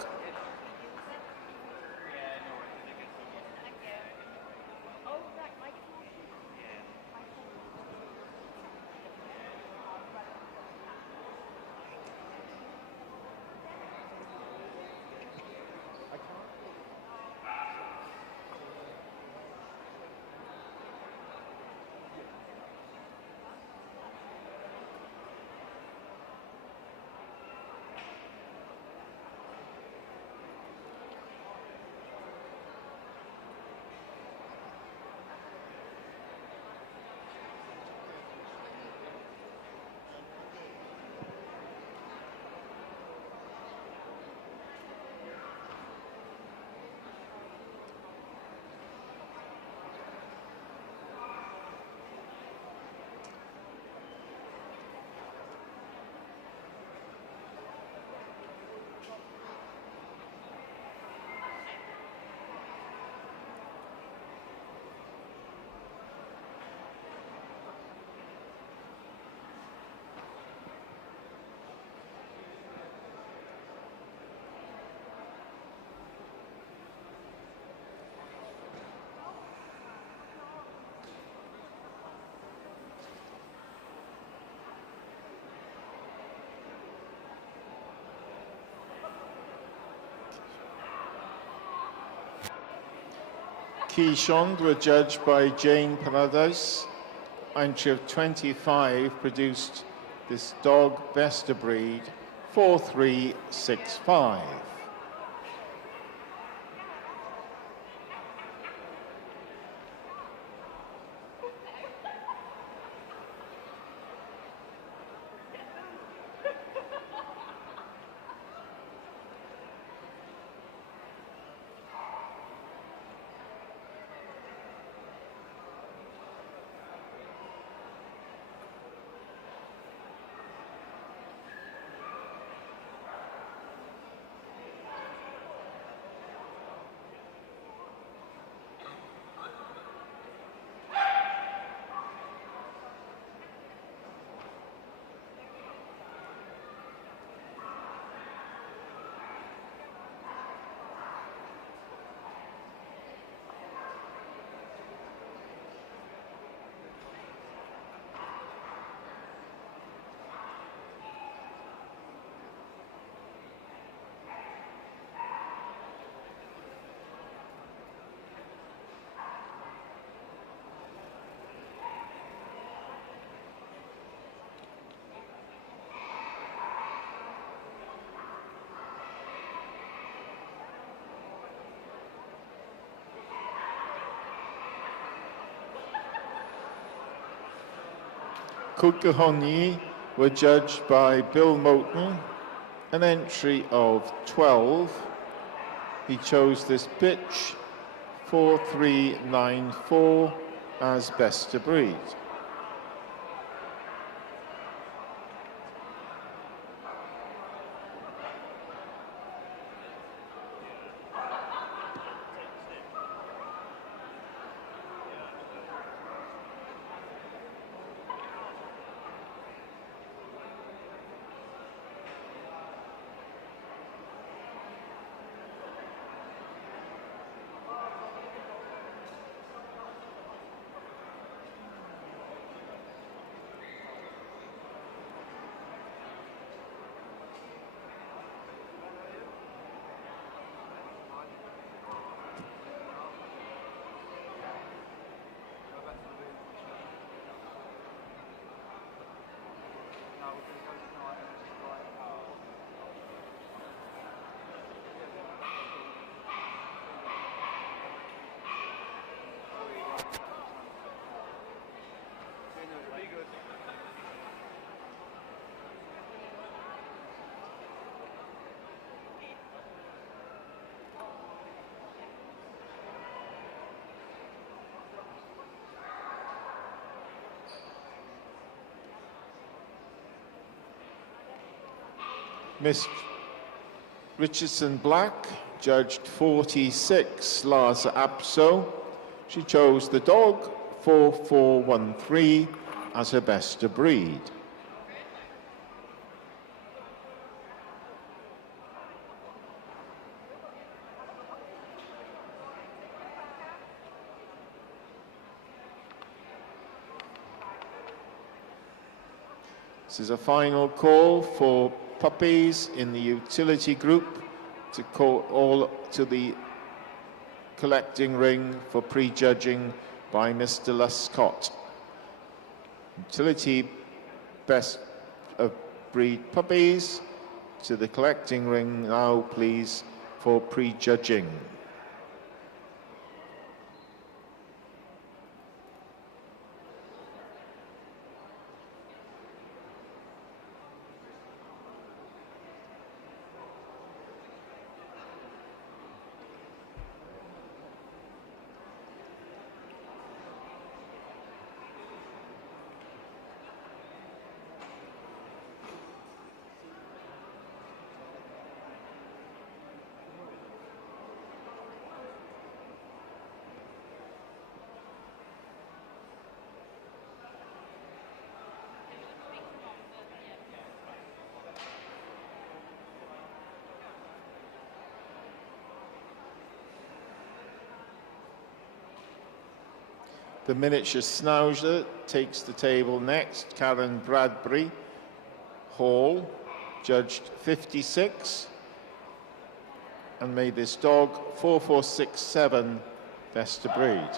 Keeshond were judged by Jane Paradise. Entry of 25 produced this dog best to breed, 4365. Kutgahonyi were judged by Bill Moulton, an entry of 12. He chose this bitch 4394 as best to breed. Miss Richardson Black judged 46, Lars Apso. She chose the dog 4413 as her best to breed. This is a final call for puppies in the utility group to call all to the collecting ring for prejudging by Mr. Luscott. Utility best of breed puppies to the collecting ring now, please, for prejudging. The miniature Schnauzer takes the table next. Karen Bradbury Hall, judged 56, and made this dog 4467 best to breed.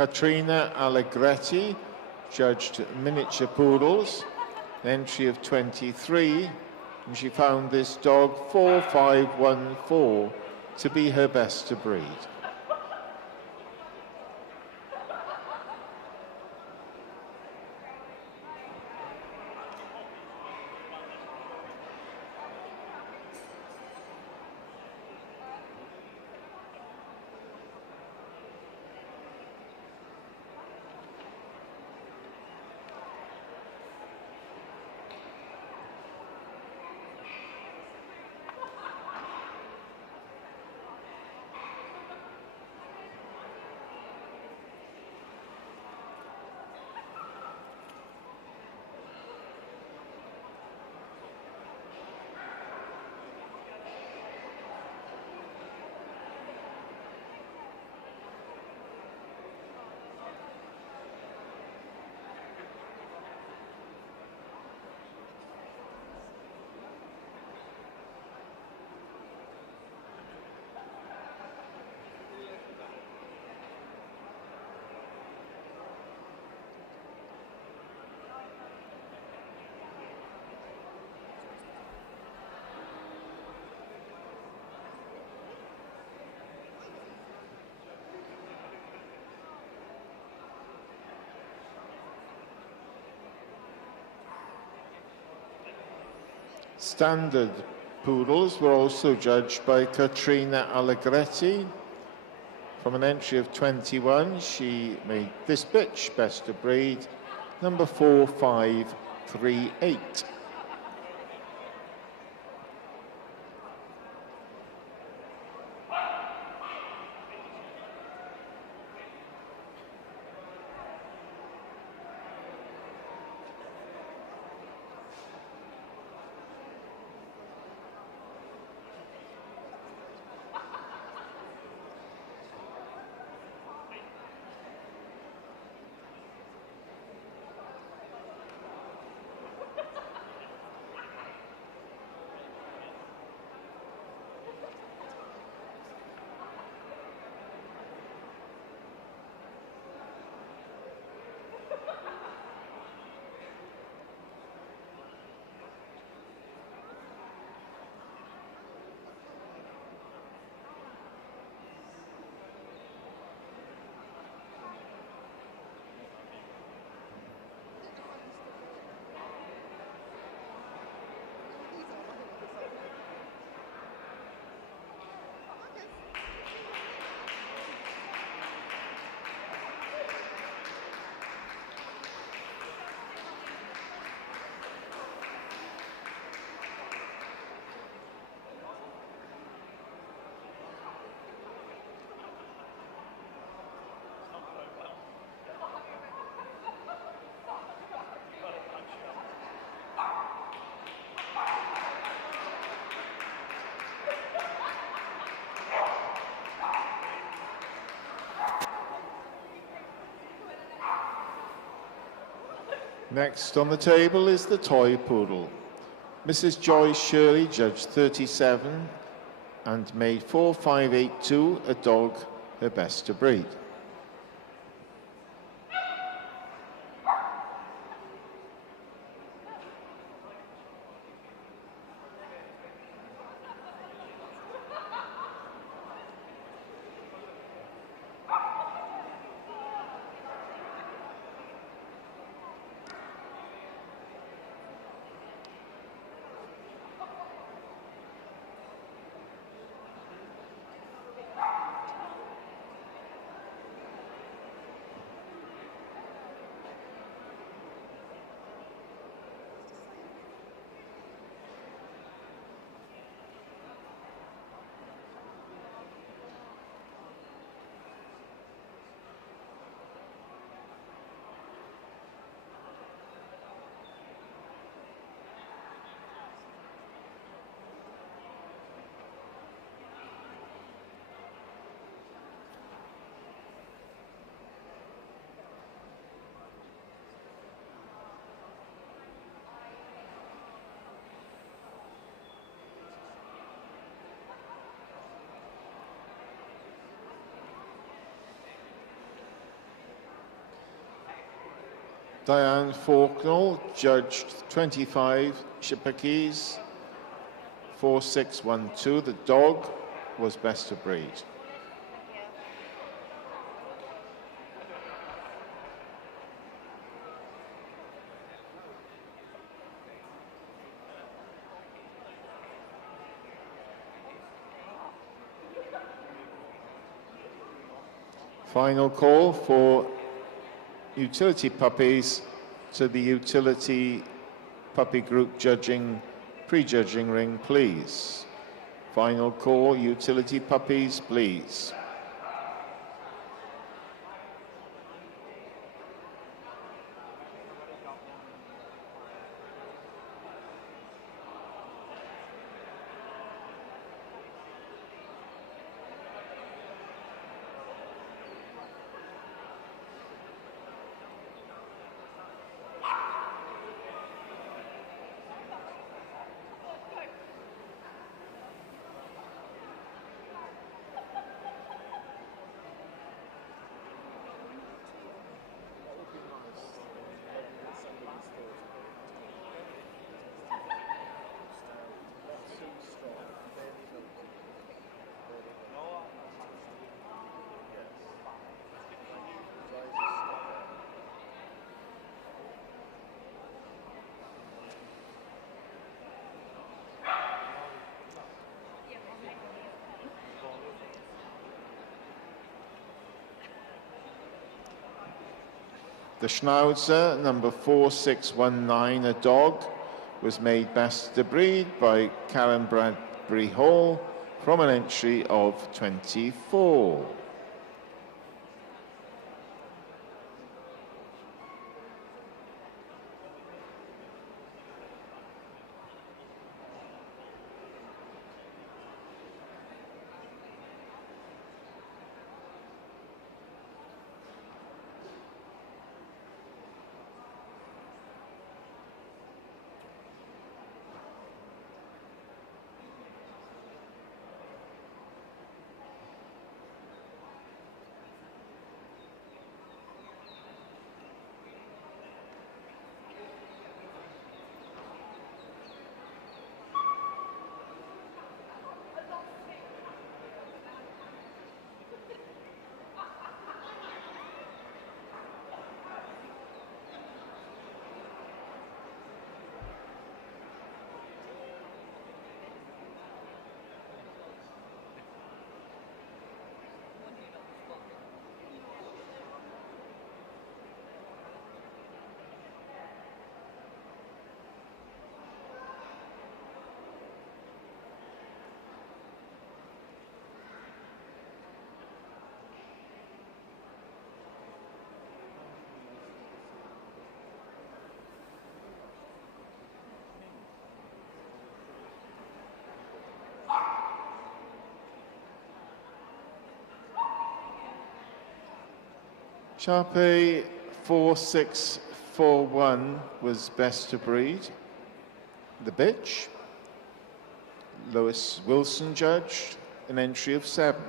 Katrina Allegretti judged miniature poodles, an entry of 23, and she found this dog 4514 to be her best to breed. Standard poodles were also judged by Katrina Allegretti. From an entry of 21, she made this bitch best of breed, number 4538. Next on the table is the toy poodle. Mrs. Joyce Shirley judged 37 and made 4582 a dog her best to breed. Diane Faulknell judged 25 Schipperkes, 4612. The dog was best of breed. Final call for utility puppies to the utility puppy group judging, pre-judging ring, please. Final call, utility puppies, please. The Schnauzer, number 4619, a dog, was made best of breed by Karen Bradbury Hall from an entry of 24. Sharpe 4641 was best of breed. The bitch. Lois Wilson judged an entry of 7.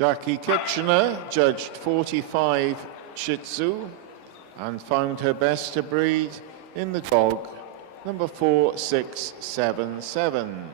Jackie Kitchener judged 45 Shih Tzu and found her best to breed in the dog number 4677.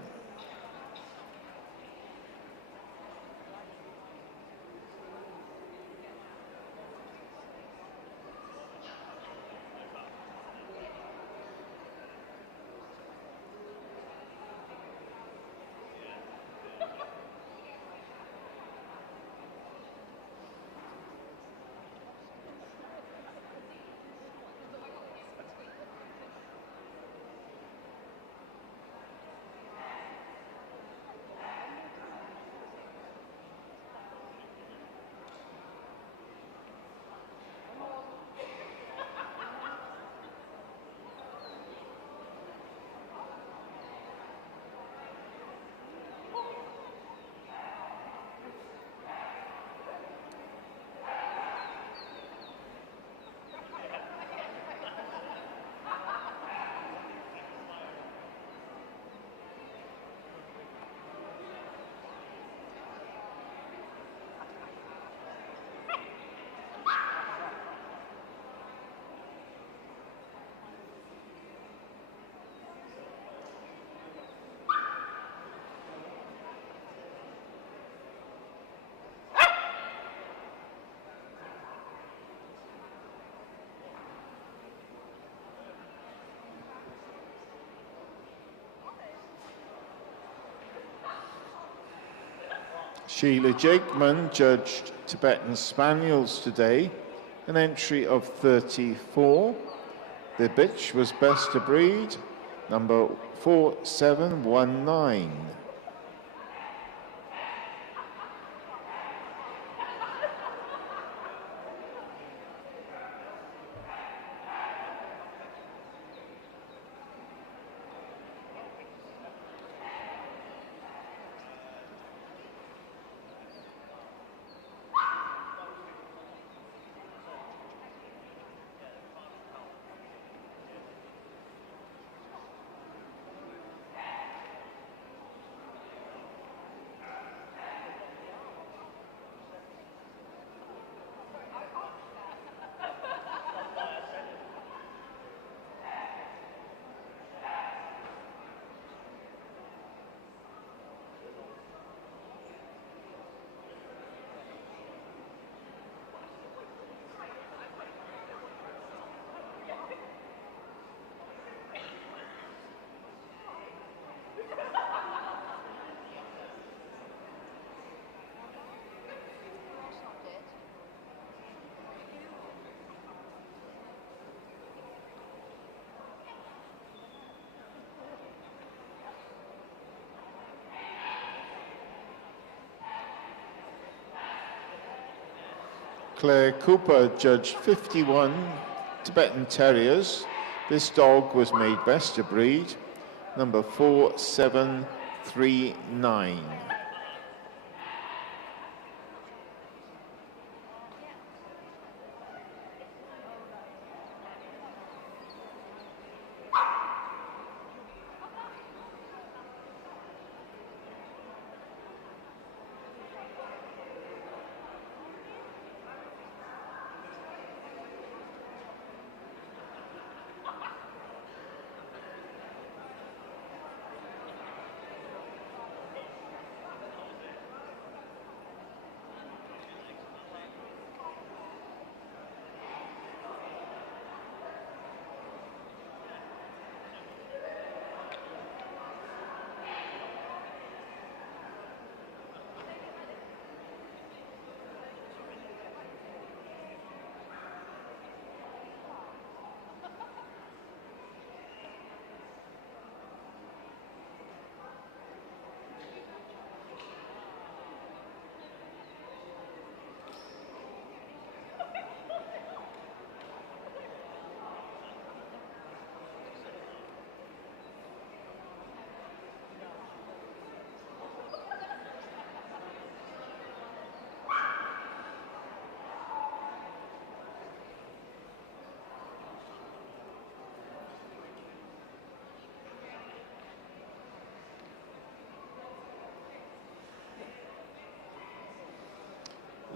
Sheila Jakeman judged Tibetan Spaniels today, an entry of 34. The bitch was best to breed, number 4719. Claire Cooper judged 51 Tibetan Terriers. This dog was made best to breed, number 4739.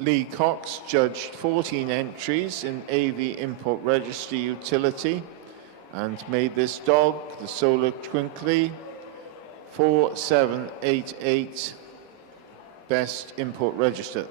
Lee Cox judged 14 entries in AV Import Registry Utility and made this dog, the Solar Twinkly, 4788 Best Import Register.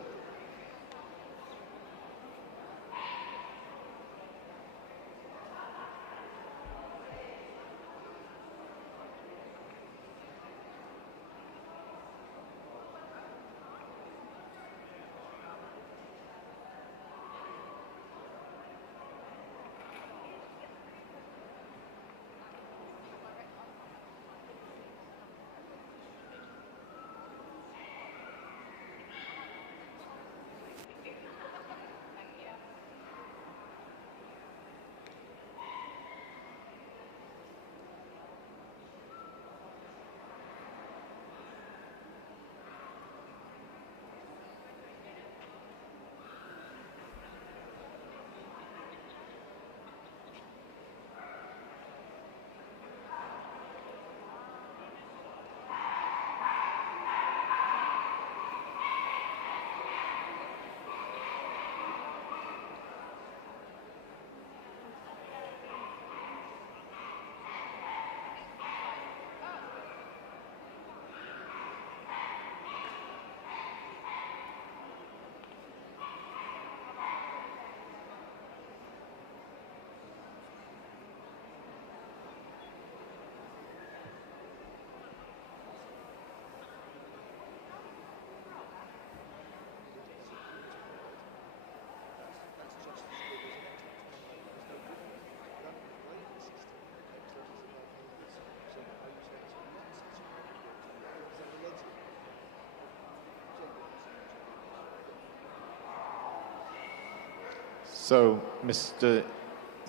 So Mr.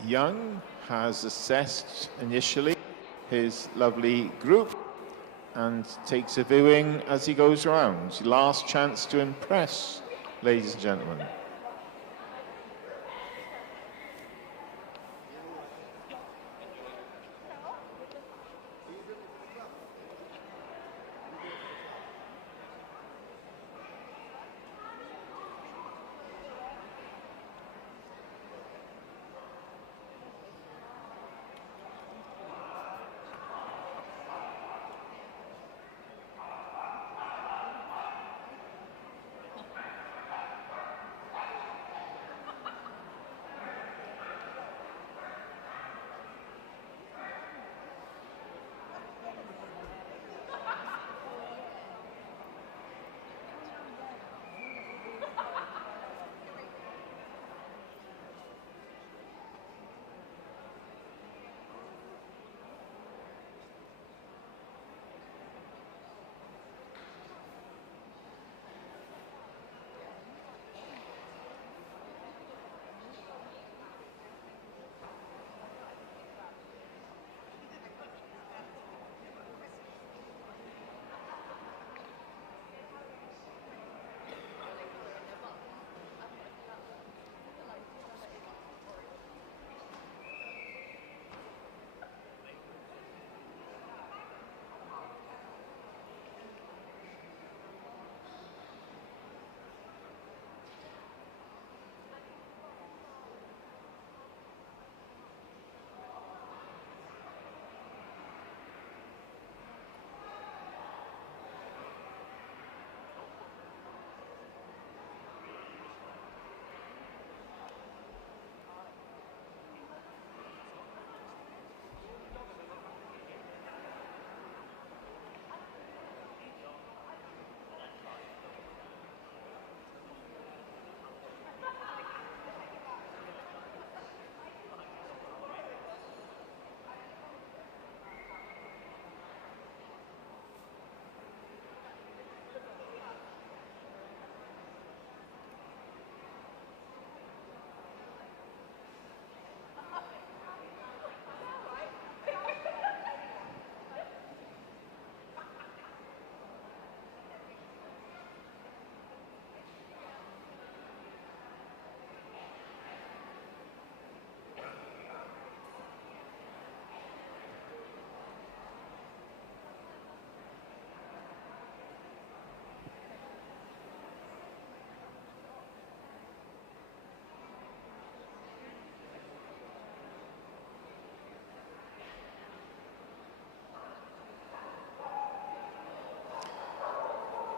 Young has assessed initially his lovely group and takes a viewing as he goes around. Last chance to impress, ladies and gentlemen.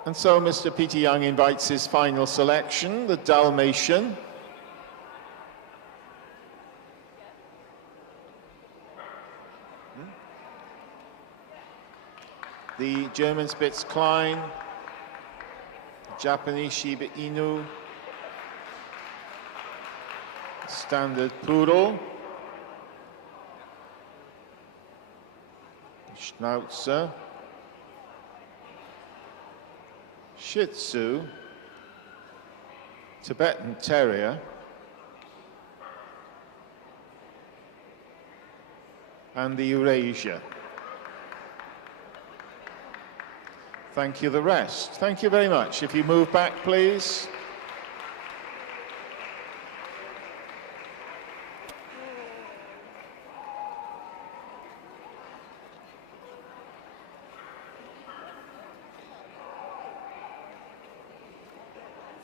And so Mr. Peter Young invites his final selection, the Dalmatian. The German Spitz Klein, the Japanese Shiba Inu, Standard Poodle, Schnauzer, Shih Tzu, Tibetan Terrier, and the Eurasia. Thank you, the rest. Thank you very much. If you move back, please.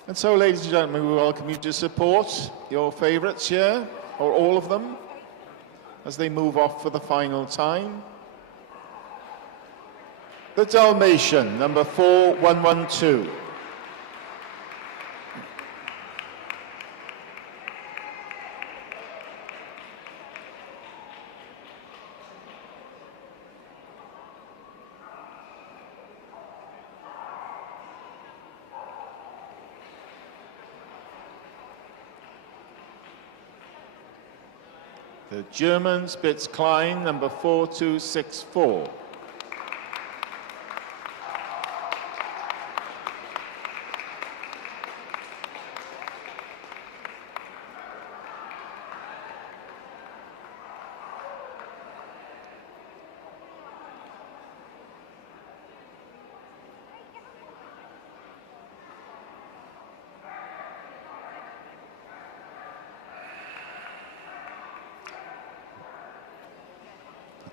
And so, ladies and gentlemen, we welcome you to support your favourites here, or all of them, as they move off for the final time. The Dalmatian, number 4112. The German Spitz Klein, number 4264.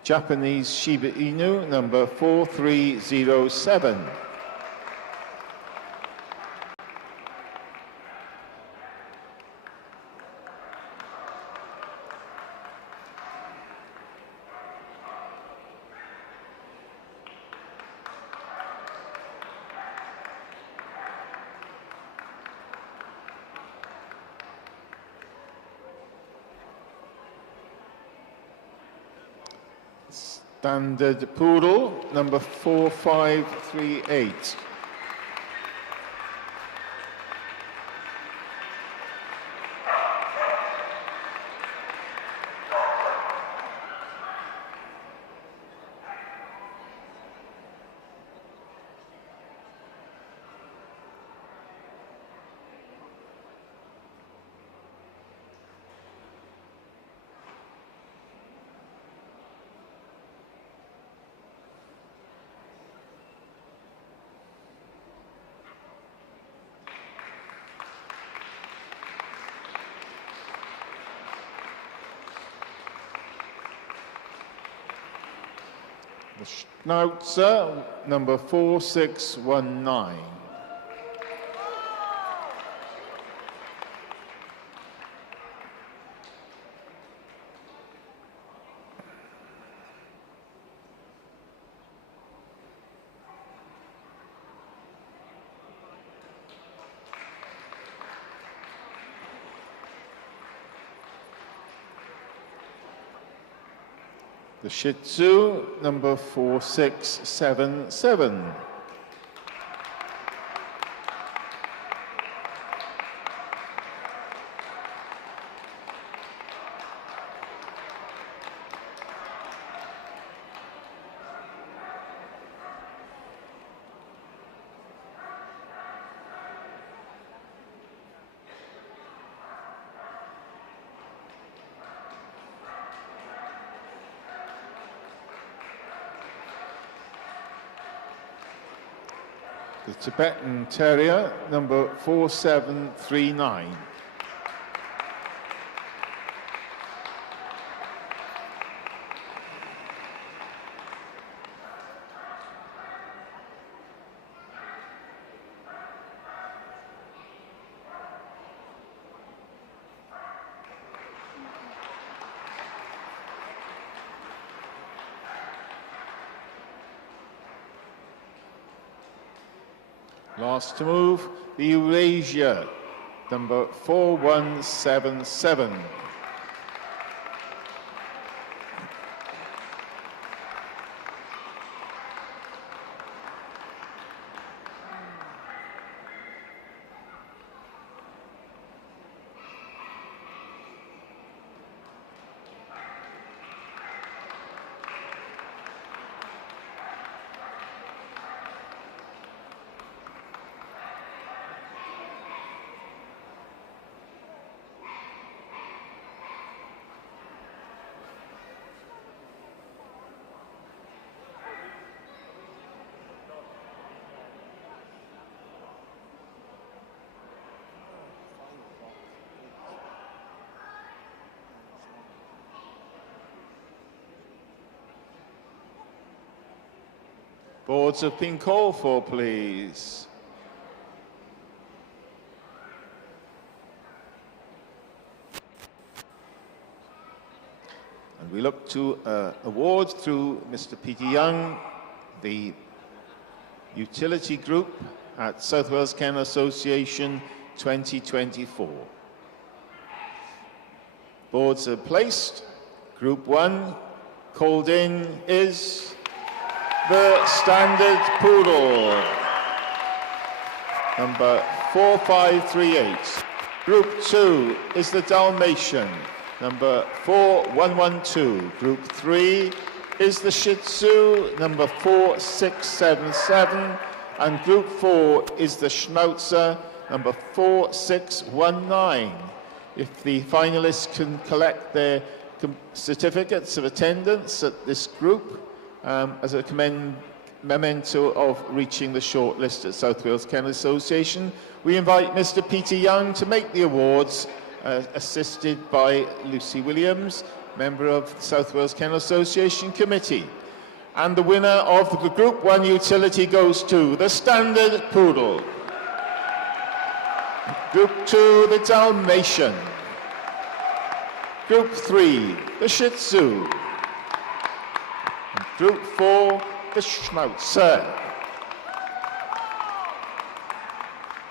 Japanese Shiba Inu, number 4307. Standard Poodle, number 4538. The Schnauzer, number 4619. The Shih Tzu, number 4677. The Tibetan Terrier, number 4739. Last to move, the Eurasia, number 4177. Boards have been called for, please. And we look to award through Mr. Peter Young, the utility group at South Wales Kennel Association 2024. Boards are placed. Group 1 called in is the Standard Poodle, number 4538. Group 2 is the Dalmatian, number 4112. Group 3 is the Shih Tzu, number 4677. And Group 4 is the Schnauzer, number 4619. If the finalists can collect their certificates of attendance at this group, as a memento of reaching the shortlist at South Wales Kennel Association, we invite Mr. Peter Young to make the awards, assisted by Lucy Williams, member of the South Wales Kennel Association Committee. And the winner of the Group 1 utility goes to the Standard Poodle. Group 2, the Dalmatian. Group 3, the Shih Tzu. Group 4, the Schnauzer.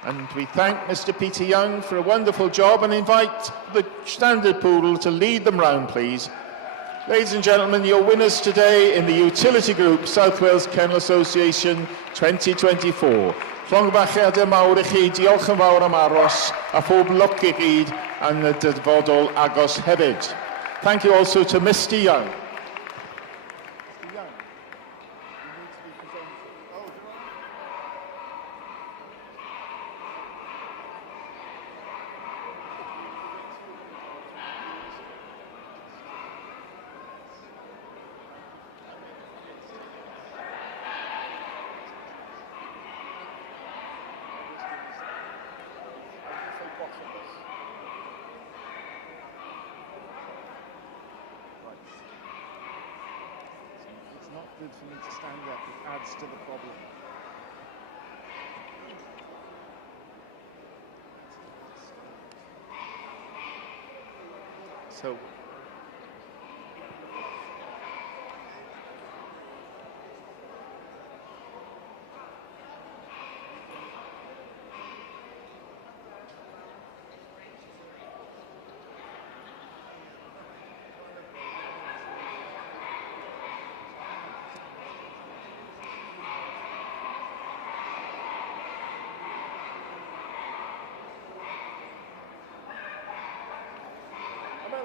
And we thank Mr. Peter Young for a wonderful job and invite the Standard Poodle to lead them round, please. Ladies and gentlemen, your winners today in the utility group South Wales Kennel Association 2024. Llongyfarchiadau mawr I chi, diolch yn fawr am aros, a phob lwc I gyd yn y dyfodol agos hefyd. Thank you also to Mr. Young. Good for me to stand up, it adds to the problem. So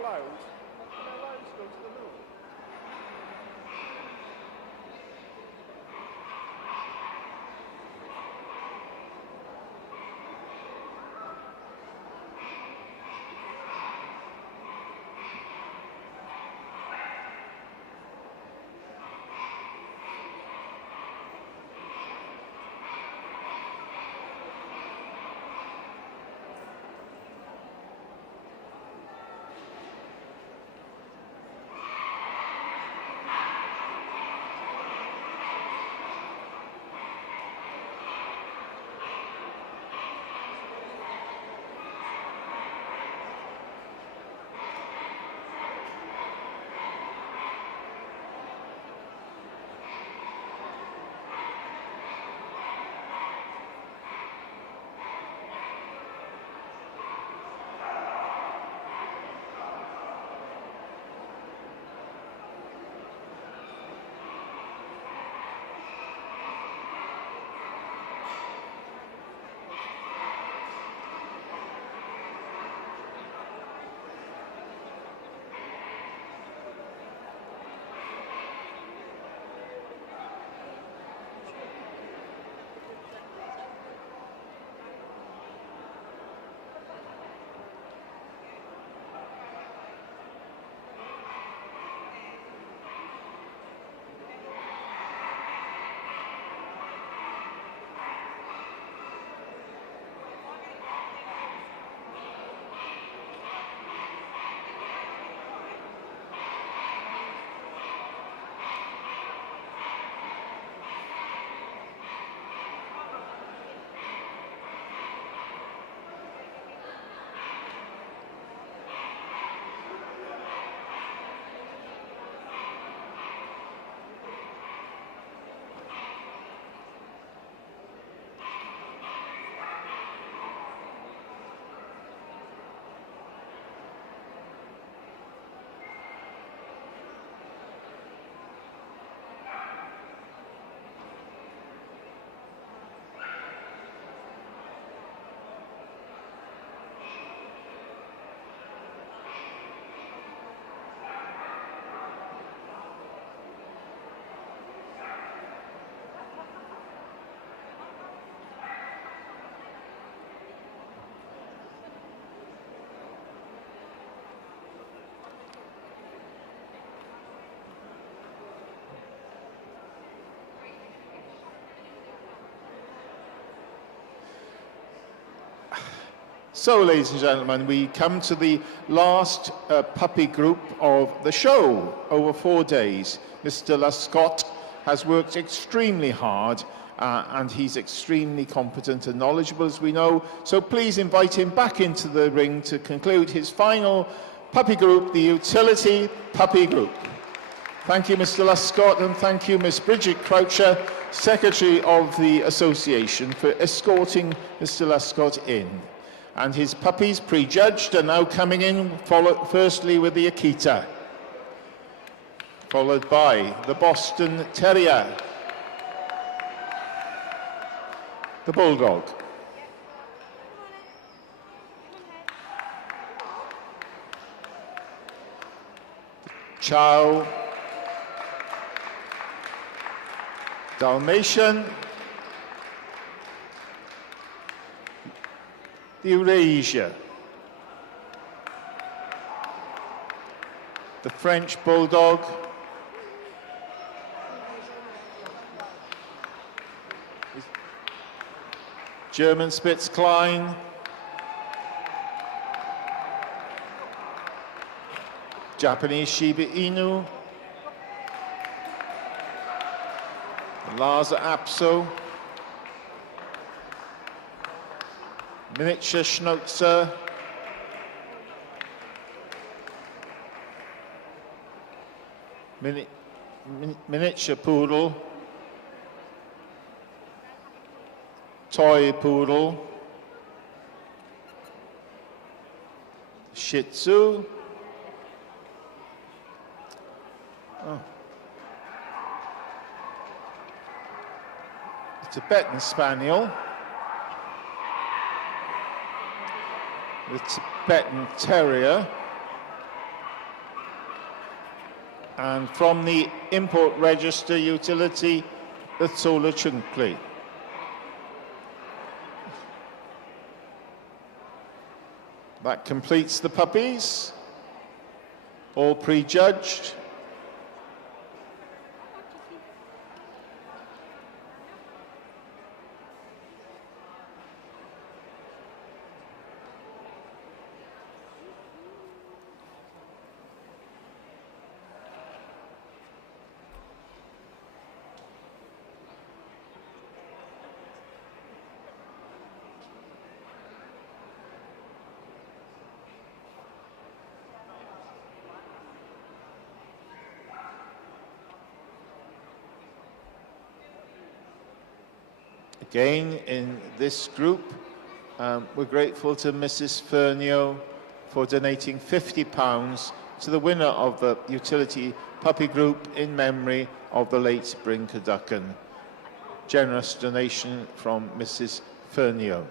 allowed to go to the loo? So, ladies and gentlemen, we come to the last puppy group of the show over 4 days. Mr. Luscott has worked extremely hard and he's extremely competent and knowledgeable, as we know. So please invite him back into the ring to conclude his final puppy group, the utility puppy group. Thank you, Mr. Luscott, and thank you, Miss Bridget Croucher, Secretary of the Association, for escorting Mr. Luscott in. And his puppies, prejudged, are now coming in, firstly with the Akita, followed by the Boston Terrier, the Bulldog, Chow, Dalmatian, the Eurasia, the French Bulldog, German Spitzklein, Japanese Shiba Inu, Lhasa Apso, miniature Schnauzer, miniature Poodle, toy Poodle, Shih Tzu, Tibetan Spaniel, the Tibetan Terrier, and from the import register utility, the Tsola Chunkli. That completes the puppies, all prejudged. Again, in this group, we're grateful to Mrs. Fernio for donating £50 to the winner of the utility puppy group in memory of the late Bryn Caducan. Generous donation from Mrs. Fernio.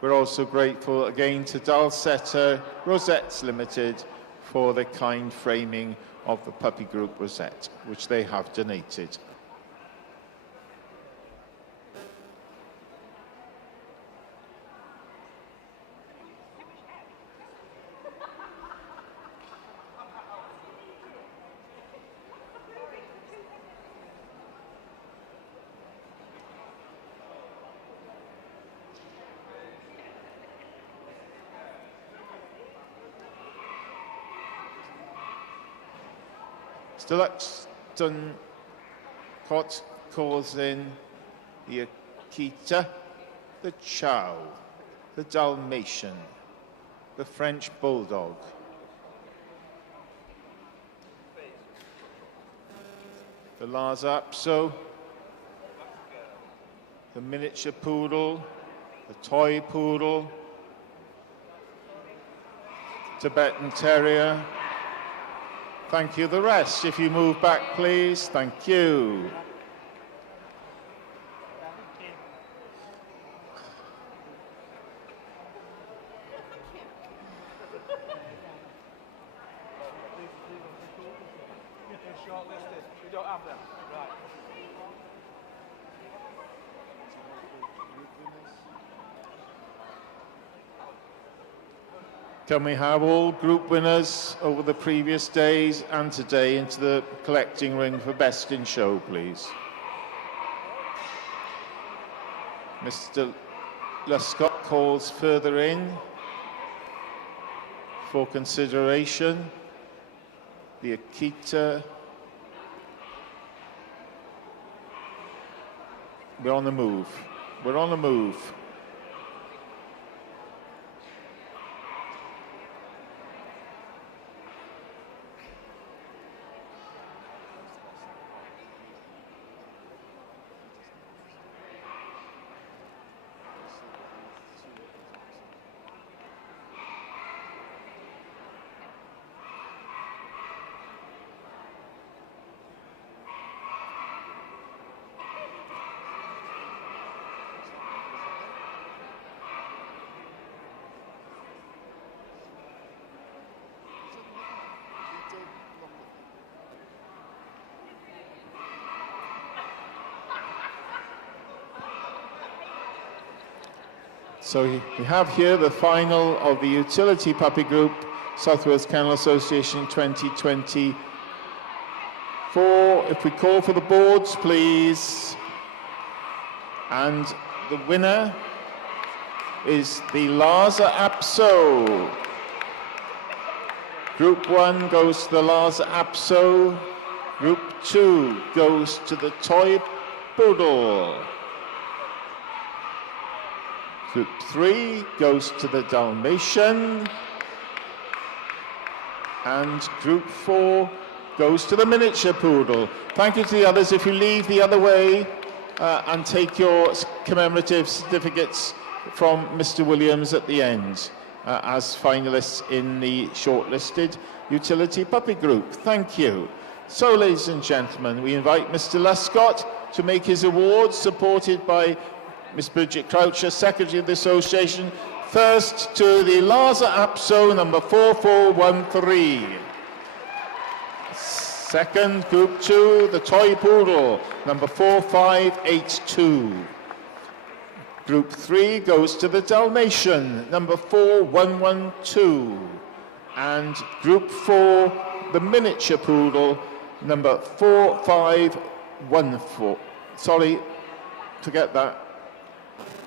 We're also grateful again to Dalsetta Rosettes Limited for the kind framing of the puppy group rosette, which they have donated. Deluxton Cot calls in the Akita, the Chow, the Dalmatian, the French Bulldog, the Lhasa Apso, the miniature Poodle, the toy Poodle, Tibetan Terrier. Thank you. The rest, if you move back, please. Thank you. Shortlisted. We don't have them. Right. Can we have all group winners over the previous days and today into the collecting ring for best in show, please? Mr. Lescott calls further in for consideration. The Akita. We're on the move. We're on the move. So we have here the final of the Utility Puppy Group, South Wales Kennel Association 2024. If we call for the boards, please. And the winner is the Lhasa Apso. Group 1 goes to the Lhasa Apso. Group 2 goes to the Toy Poodle. Group 3 goes to the Dalmatian, and Group 4 goes to the Miniature Poodle. Thank you to the others. If you leave the other way and take your commemorative certificates from Mr. Williams at the end as finalists in the shortlisted Utility Puppy Group. Thank you. So, ladies and gentlemen, we invite Mr. Lescott to make his awards, supported by Miss Bridget Croucher, Secretary of the Association. First to the Lhasa Apso, number 4413. Second, Group 2, the Toy Poodle, number 4582. Group 3 goes to the Dalmatian, number 4112. And Group 4, the Miniature Poodle, number 4514. Sorry, forget that.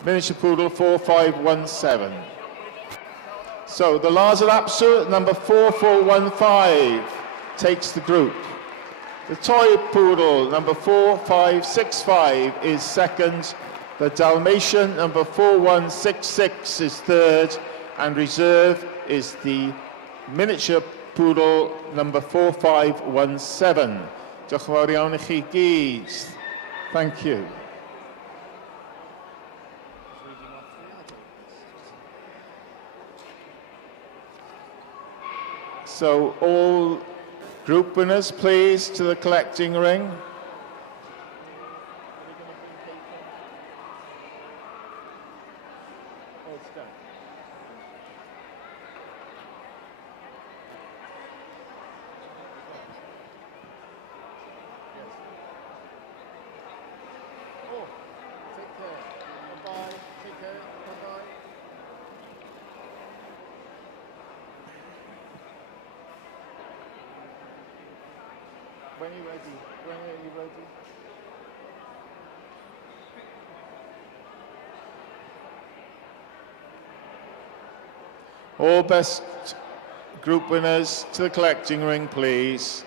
Miniature Poodle 4517. So the Lhasa Apso, number 4415, takes the group. The Toy Poodle, number 4565, is second. The Dalmatian, number 4166, is third. And reserve is the Miniature Poodle, number 4517. Diolch yn fawr iawn I chi gyd. Thank you. So all group winners, please, to the collecting ring. When are you ready? When are you ready? All best group winners to the collecting ring, please.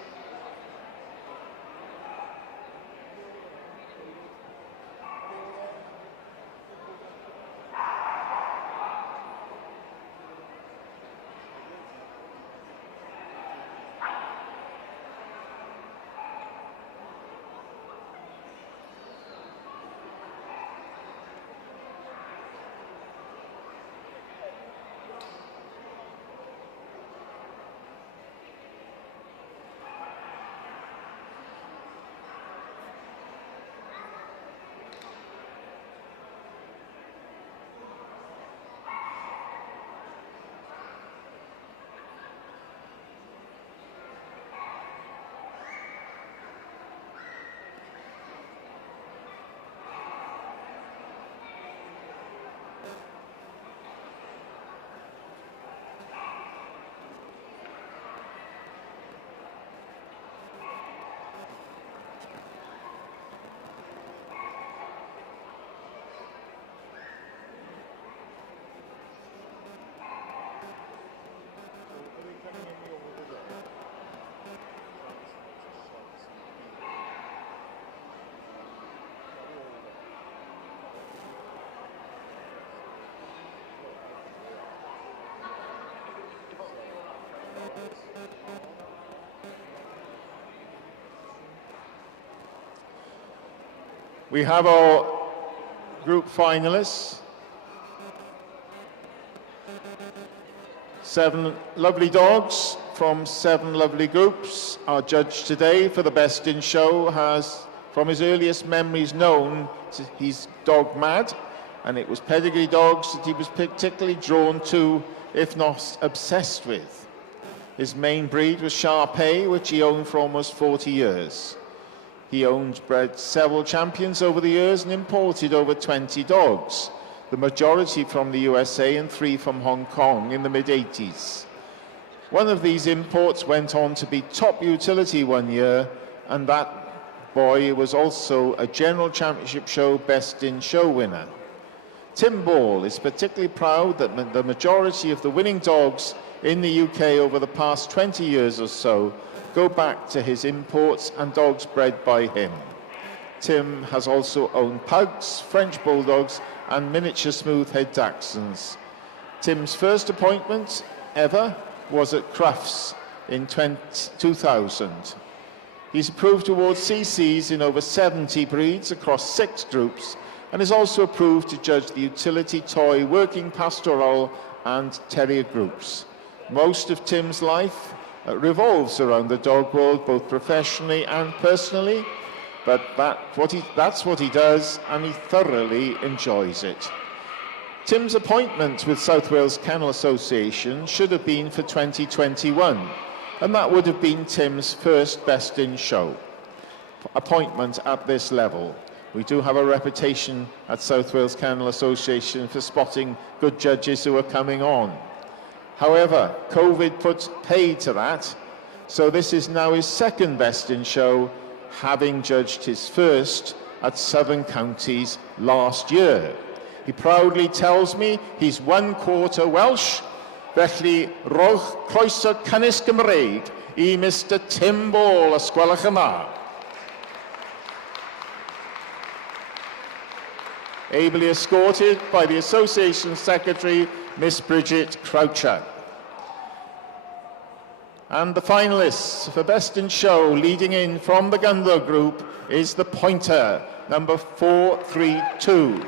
We have our group finalists. 7 lovely dogs from 7 lovely groups. Our judge today for the best in show has, from his earliest memories known, he's dog mad, and it was pedigree dogs that he was particularly drawn to, if not obsessed with. His main breed was Shar-Pei, which he owned for almost 40 years. He bred several champions over the years and imported over 20 dogs, the majority from the USA and 3 from Hong Kong in the mid-80s. One of these imports went on to be top utility one year, and that boy was also a General Championship Show Best in Show winner. Tim Ball is particularly proud that the majority of the winning dogs in the UK over the past 20 years or so go back to his imports and dogs bred by him. Tim has also owned pugs, French bulldogs, and miniature smooth-head dachshunds. Tim's first appointment ever was at Crufts in 2000. He's approved to award CCs in over 70 breeds across 6 groups, and is also approved to judge the utility, toy, working, pastoral, and terrier groups. Most of Tim's life revolves around the dog world, both professionally and personally, but that's what he does, and he thoroughly enjoys it. Tim's appointment with South Wales Kennel Association should have been for 2021, and that would have been Tim's first Best in Show appointment at this level. We do have a reputation at South Wales Kennel Association for spotting good judges who are coming on. However, COVID put paid to that, so this is now his second Best in Show, having judged his first at Southern Counties last year. He proudly tells me he's 1/4 Welsh, felly rowch croeso cynnes Gymreig I Mr Tim Ball, os gwelwch yn dda. Ably escorted by the Association Secretary, Miss Bridget Croucher. And the finalists for Best in Show, leading in from the Gundog Group, is the Pointer, number 432.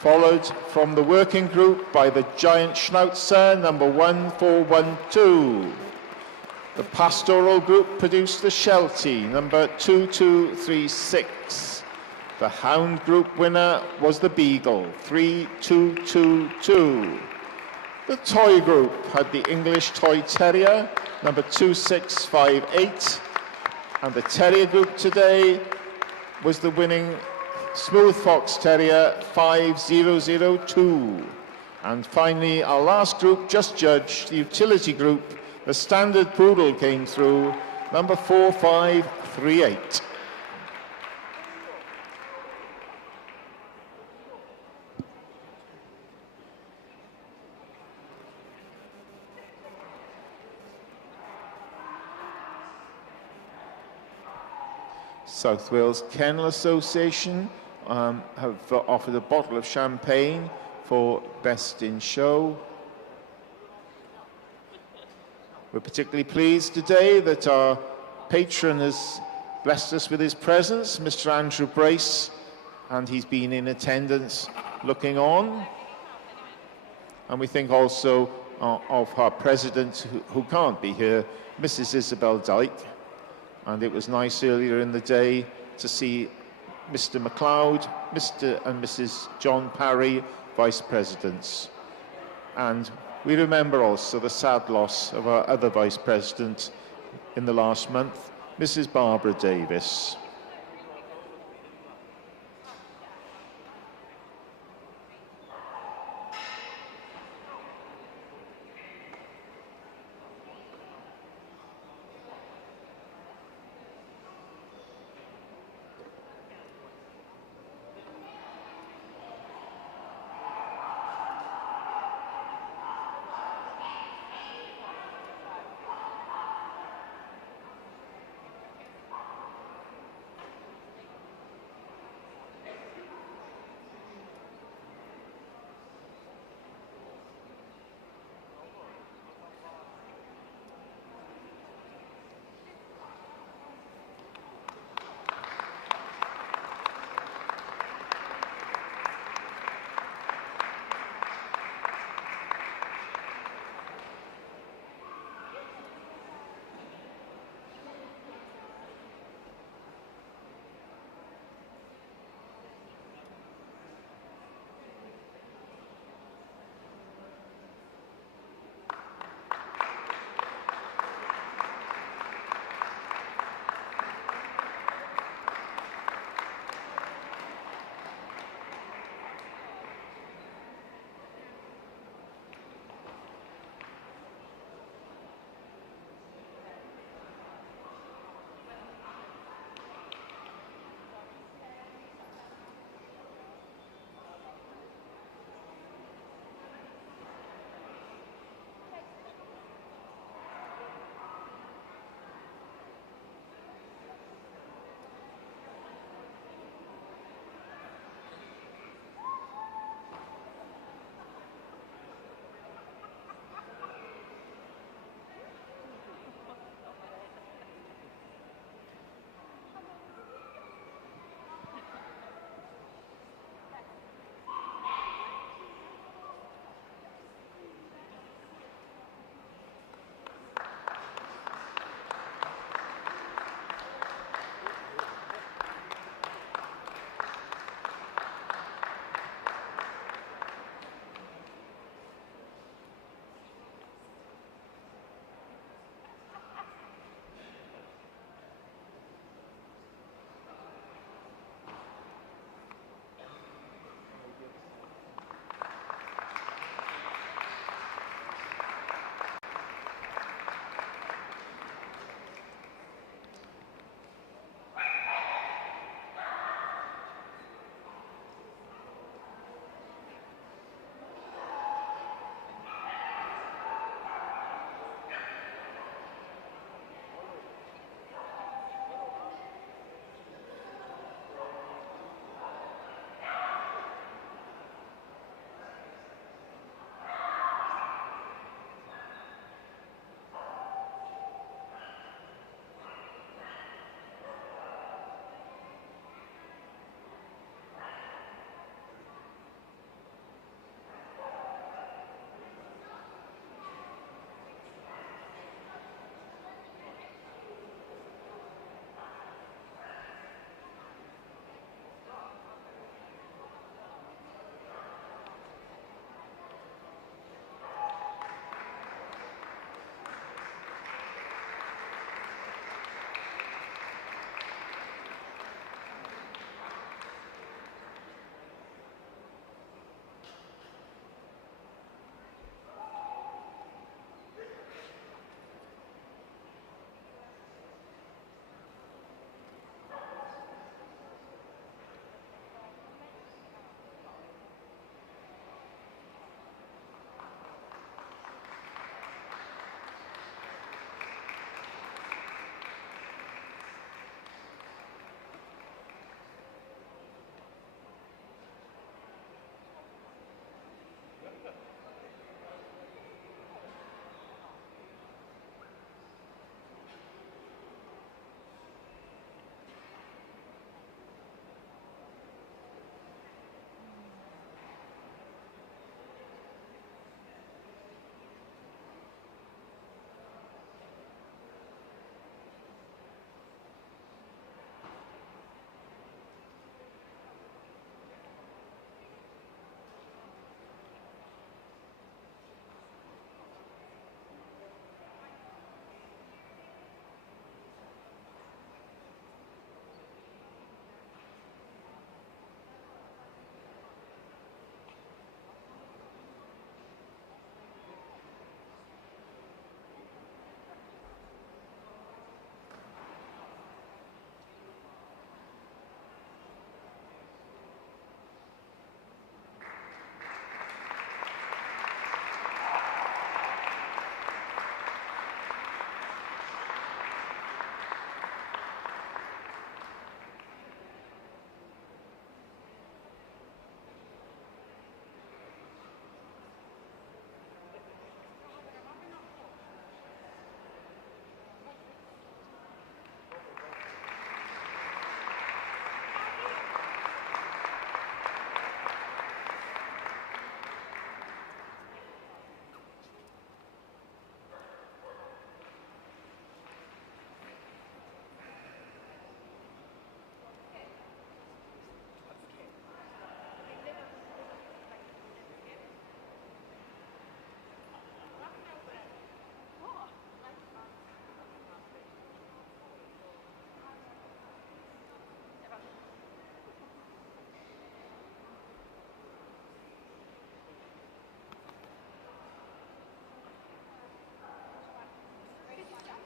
Followed from the Working Group by the Giant Schnauzer, number 1412. The Pastoral Group produced the Sheltie, number 2236. The Hound Group winner was the Beagle, 3222. The Toy Group had the English Toy Terrier, number 2658. And the Terrier Group today was the winning Smooth Fox Terrier, 5002. And finally, our last group just judged, the Utility Group, the Standard Poodle came through, number 4538. South Wales Kennel Association have offered a bottle of champagne for Best in Show. We're particularly pleased today that our patron has blessed us with his presence, Mr. Andrew Brace, and he's been in attendance looking on. And we think also of our president, who can't be here, Mrs. Isabel Dyke. And it was nice earlier in the day to see Mr. MacLeod, Mr. and Mrs. John Parry, Vice Presidents. And we remember also the sad loss of our other Vice President in the last month, Mrs. Barbara Davis.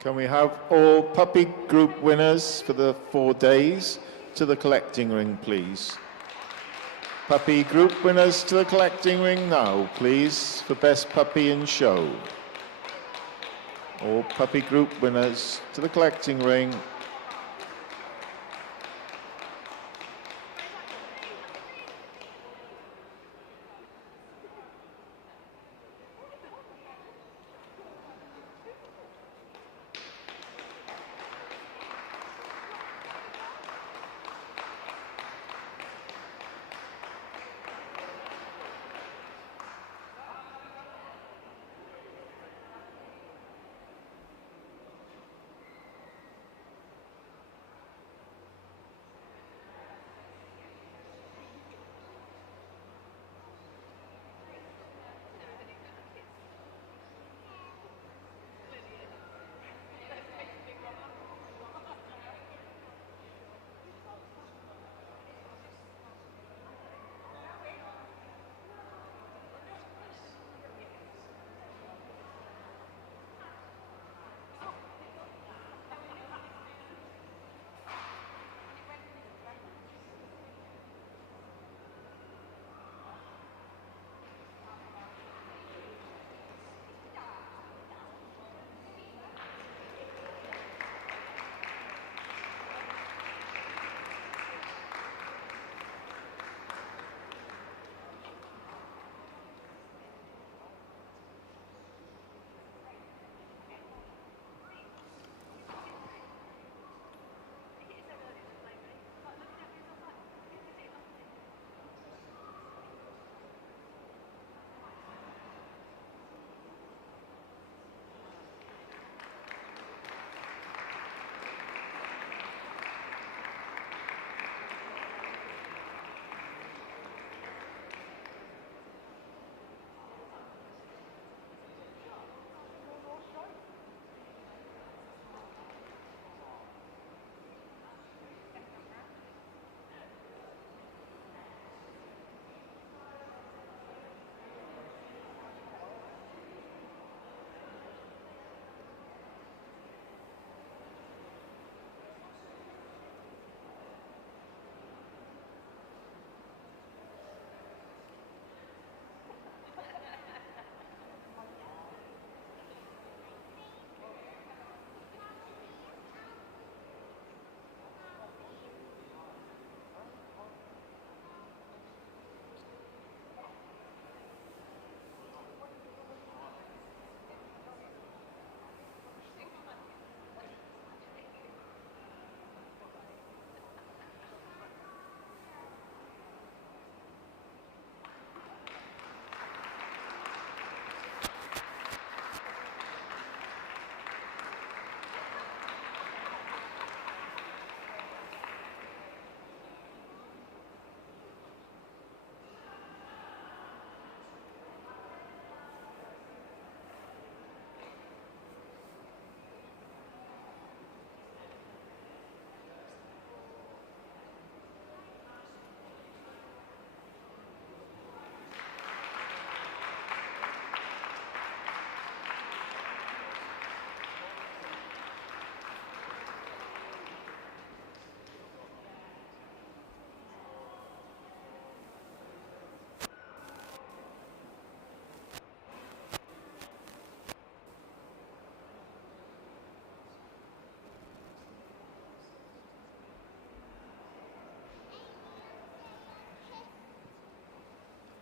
Can we have all puppy group winners for the 4 days to the collecting ring, please? Puppy group winners to the collecting ring now, please, for best puppy in show. All puppy group winners to the collecting ring.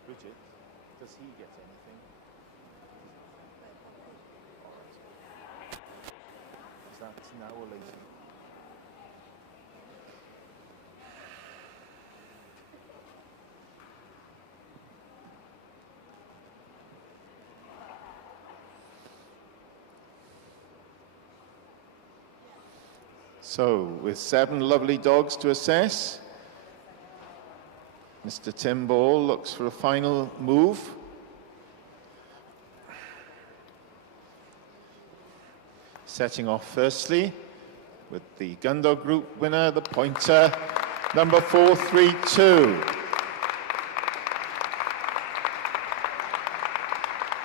Bridget, does he get anything? Is that now or later? So, with 7 lovely dogs to assess, Mr. Tim Ball looks for a final move. Setting off firstly with the Gundog Group winner, the pointer, number 432.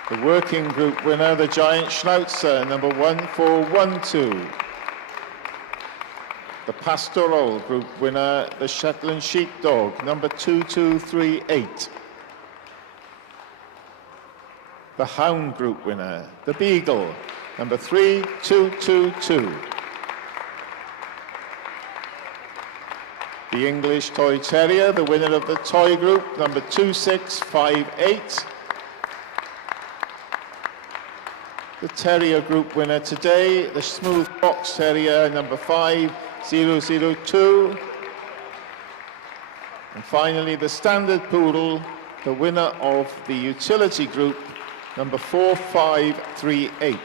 The working group winner, the Giant Schnauzer, number 1412. The Pastoral group winner, the Shetland Sheepdog, number 2238. The Hound group winner, the Beagle, number 3222. The English Toy Terrier, the winner of the Toy group, number 2658. The Terrier group winner today, the Smooth Box Terrier, number 5002. And finally, the Standard Poodle, the winner of the Utility group, number 4538.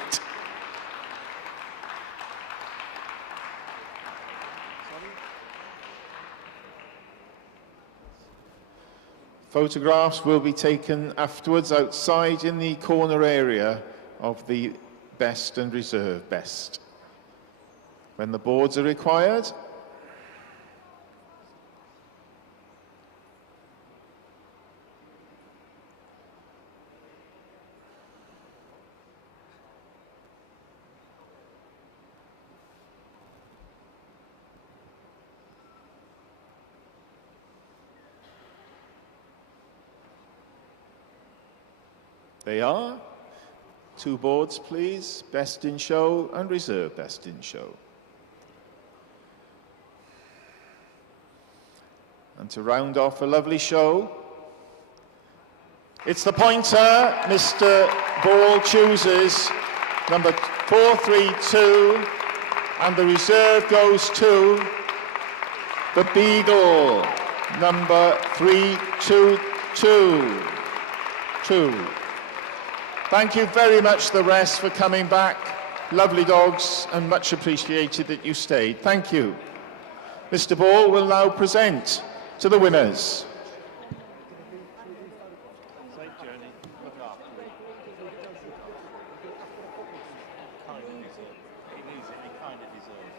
Photographs will be taken afterwards outside in the corner area of the best and reserve best. When the boards are required, they are. 2 boards, please. Best in show and reserve best in show. And to round off a lovely show, it's the pointer Mr. Ball chooses, number 432, and the reserve goes to the Beagle, number 3222. Thank you very much, the rest, for coming back. Lovely dogs, and much appreciated that you stayed. Thank you. Mr. Ball will now present to the winners. Safe journey. Look after it. Kind of deserves it. He needs it. He kind of deserves it.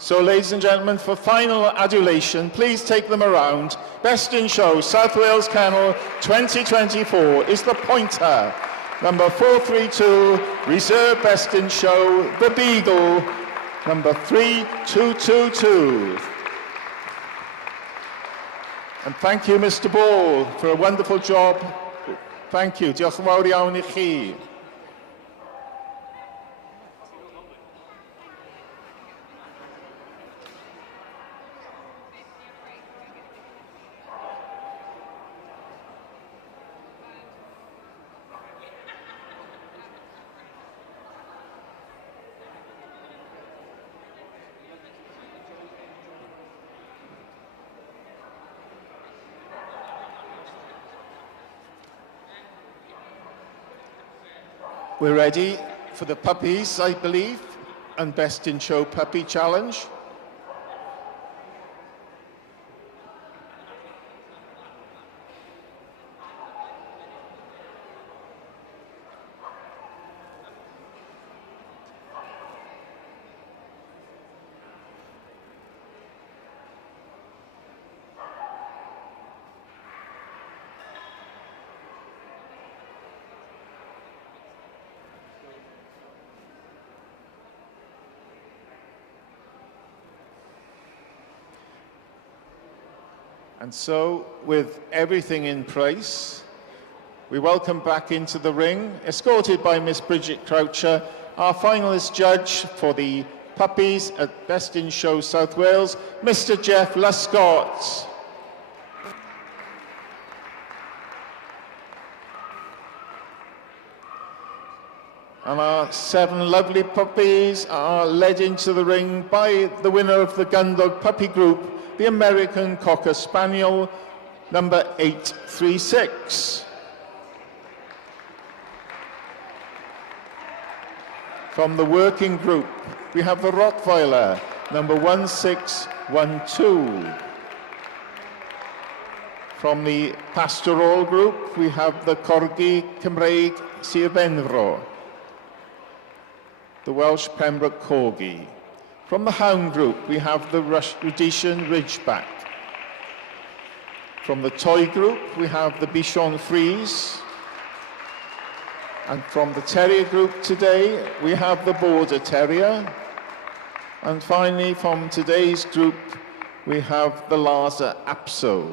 So, ladies and gentlemen, for final adulation, please take them around. Best in Show, South Wales Kennel 2024 is the pointer, number 432, Reserve Best in Show, the Beagle, number 3222. And thank you, Mr. Ball, for a wonderful job. Thank you. Diolch yn fawr iawn I chi. We're ready for the puppies, I believe, and Best in Show Puppy Challenge. And so, with everything in place, we welcome back into the ring, escorted by Miss Bridget Croucher, our finalist judge for the puppies at Best in Show South Wales, Mr. Jeff Luscott. And our 7 lovely puppies are led into the ring by the winner of the Gundog Puppy Group, the American Cocker Spaniel, number 836. From the working group, we have the Rottweiler, number 1612. From the pastoral group, we have the Corgi Cymreig Sir Benfro, the Welsh Pembroke Corgi. From the hound group, we have the Rhodesian Ridgeback. From the toy group, we have the Bichon Frise. And from the terrier group today, we have the Border Terrier. And finally, from today's group, we have the Lhasa Apso.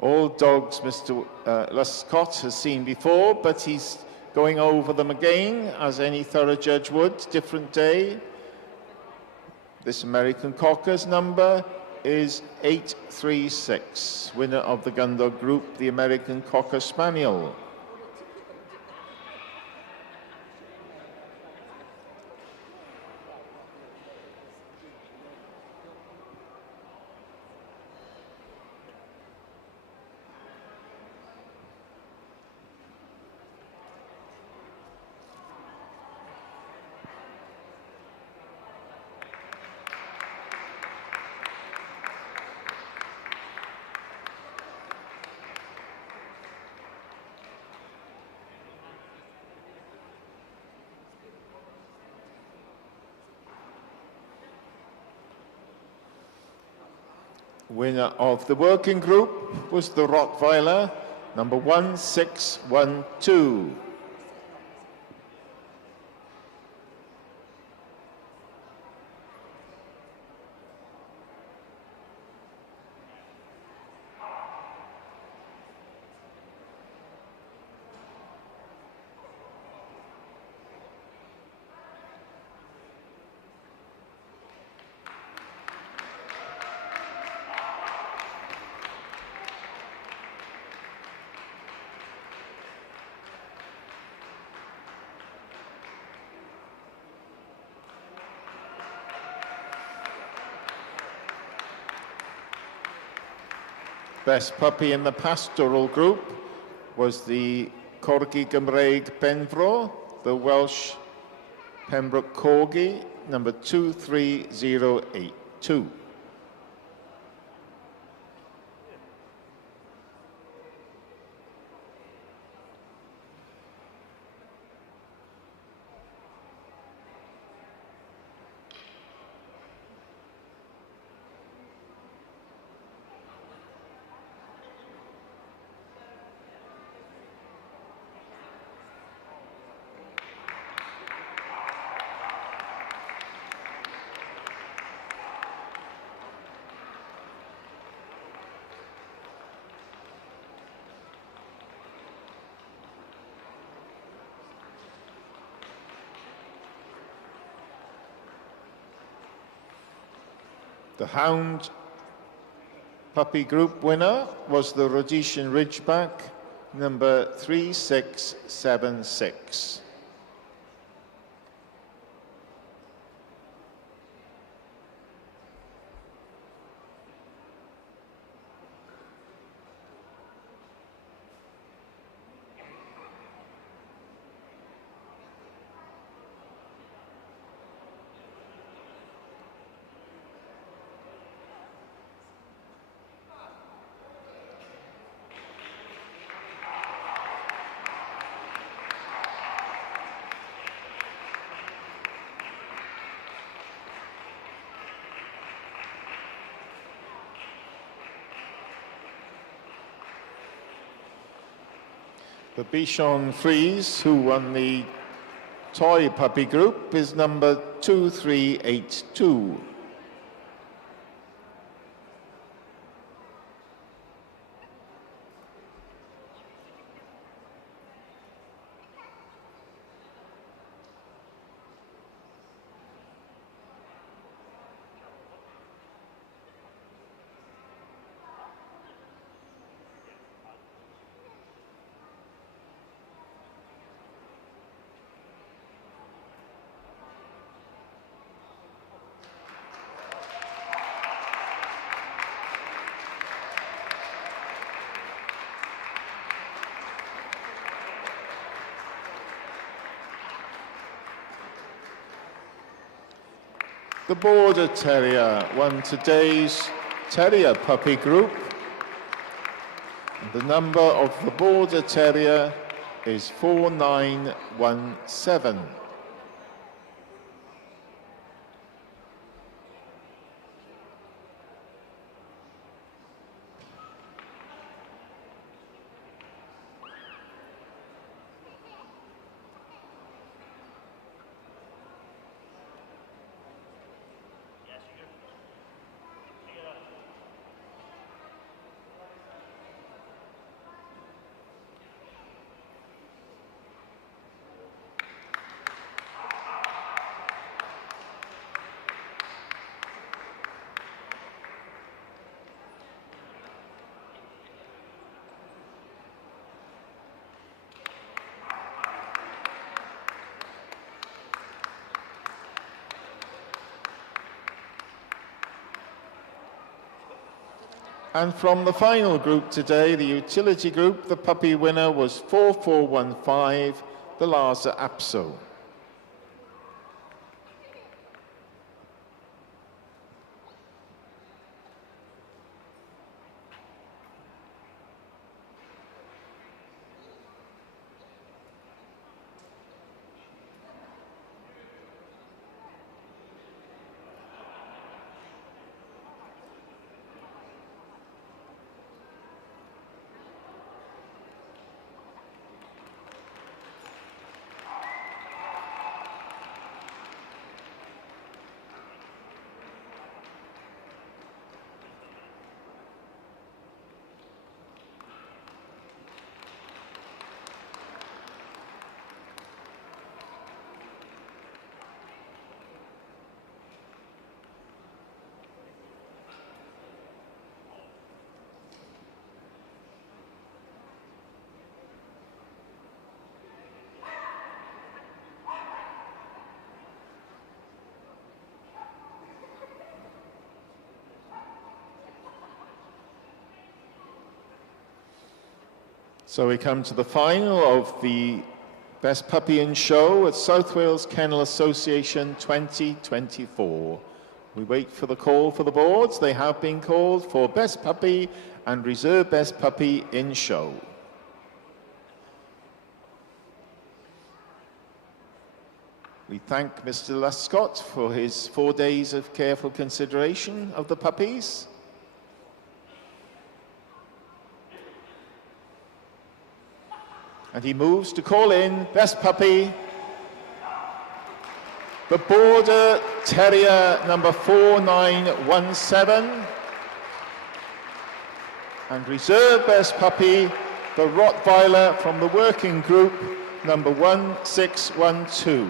All dogs Mr. Luscott has seen before, but he's going over them again, as any thorough judge would, different day. This American Cocker's number is 836, winner of the Gundog Group, the American Cocker Spaniel. Winner of the working group was the Rottweiler, number 1612. Best puppy in the pastoral group was the Corgi Gymreig Benfro, the Welsh Pembroke Corgi, number 23082. The hound puppy group winner was the Rhodesian Ridgeback, number 3676. The Bichon Frise, who won the toy puppy group, is number 2382. The Border Terrier won today's Terrier puppy group. The number of the Border Terrier is 4917. And from the final group today, the utility group, the puppy winner was 4415, the Lhasa Apso. So we come to the final of the Best Puppy in Show at South Wales Kennel Association 2024. We wait for the call for the boards. They have been called for Best Puppy and Reserve Best Puppy in Show. We thank Mr. Luscott for his 4 days of careful consideration of the puppies. And he moves to call in Best Puppy, the Border Terrier number 4917, and Reserve Best Puppy, the Rottweiler from the working group number 1612.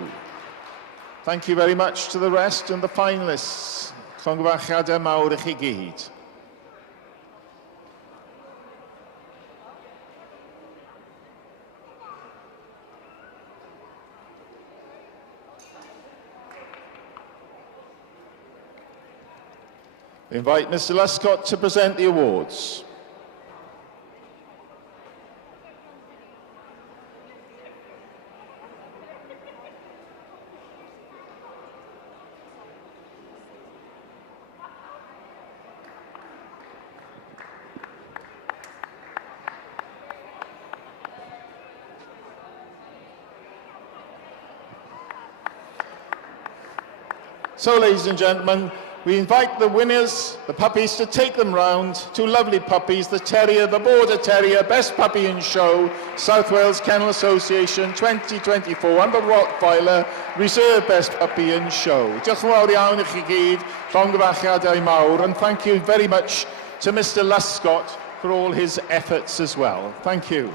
Thank you very much to the rest and the finalists. Llongyfarchiadau mawr I chi gyd. I invite Mr. Luscott to present the awards. So, ladies and gentlemen, We invite the winners, the puppies, to take them round. Two lovely puppies, the Terrier, the Border Terrier, Best Puppy in Show, South Wales Kennel Association 2024, and the Rottweiler, Reserve Best Puppy in Show. Diolch yn fawr iawn i chi gyd, llongyfarchiadau mawr, and thank you very much to Mr Luscott for all his efforts as well. Thank you.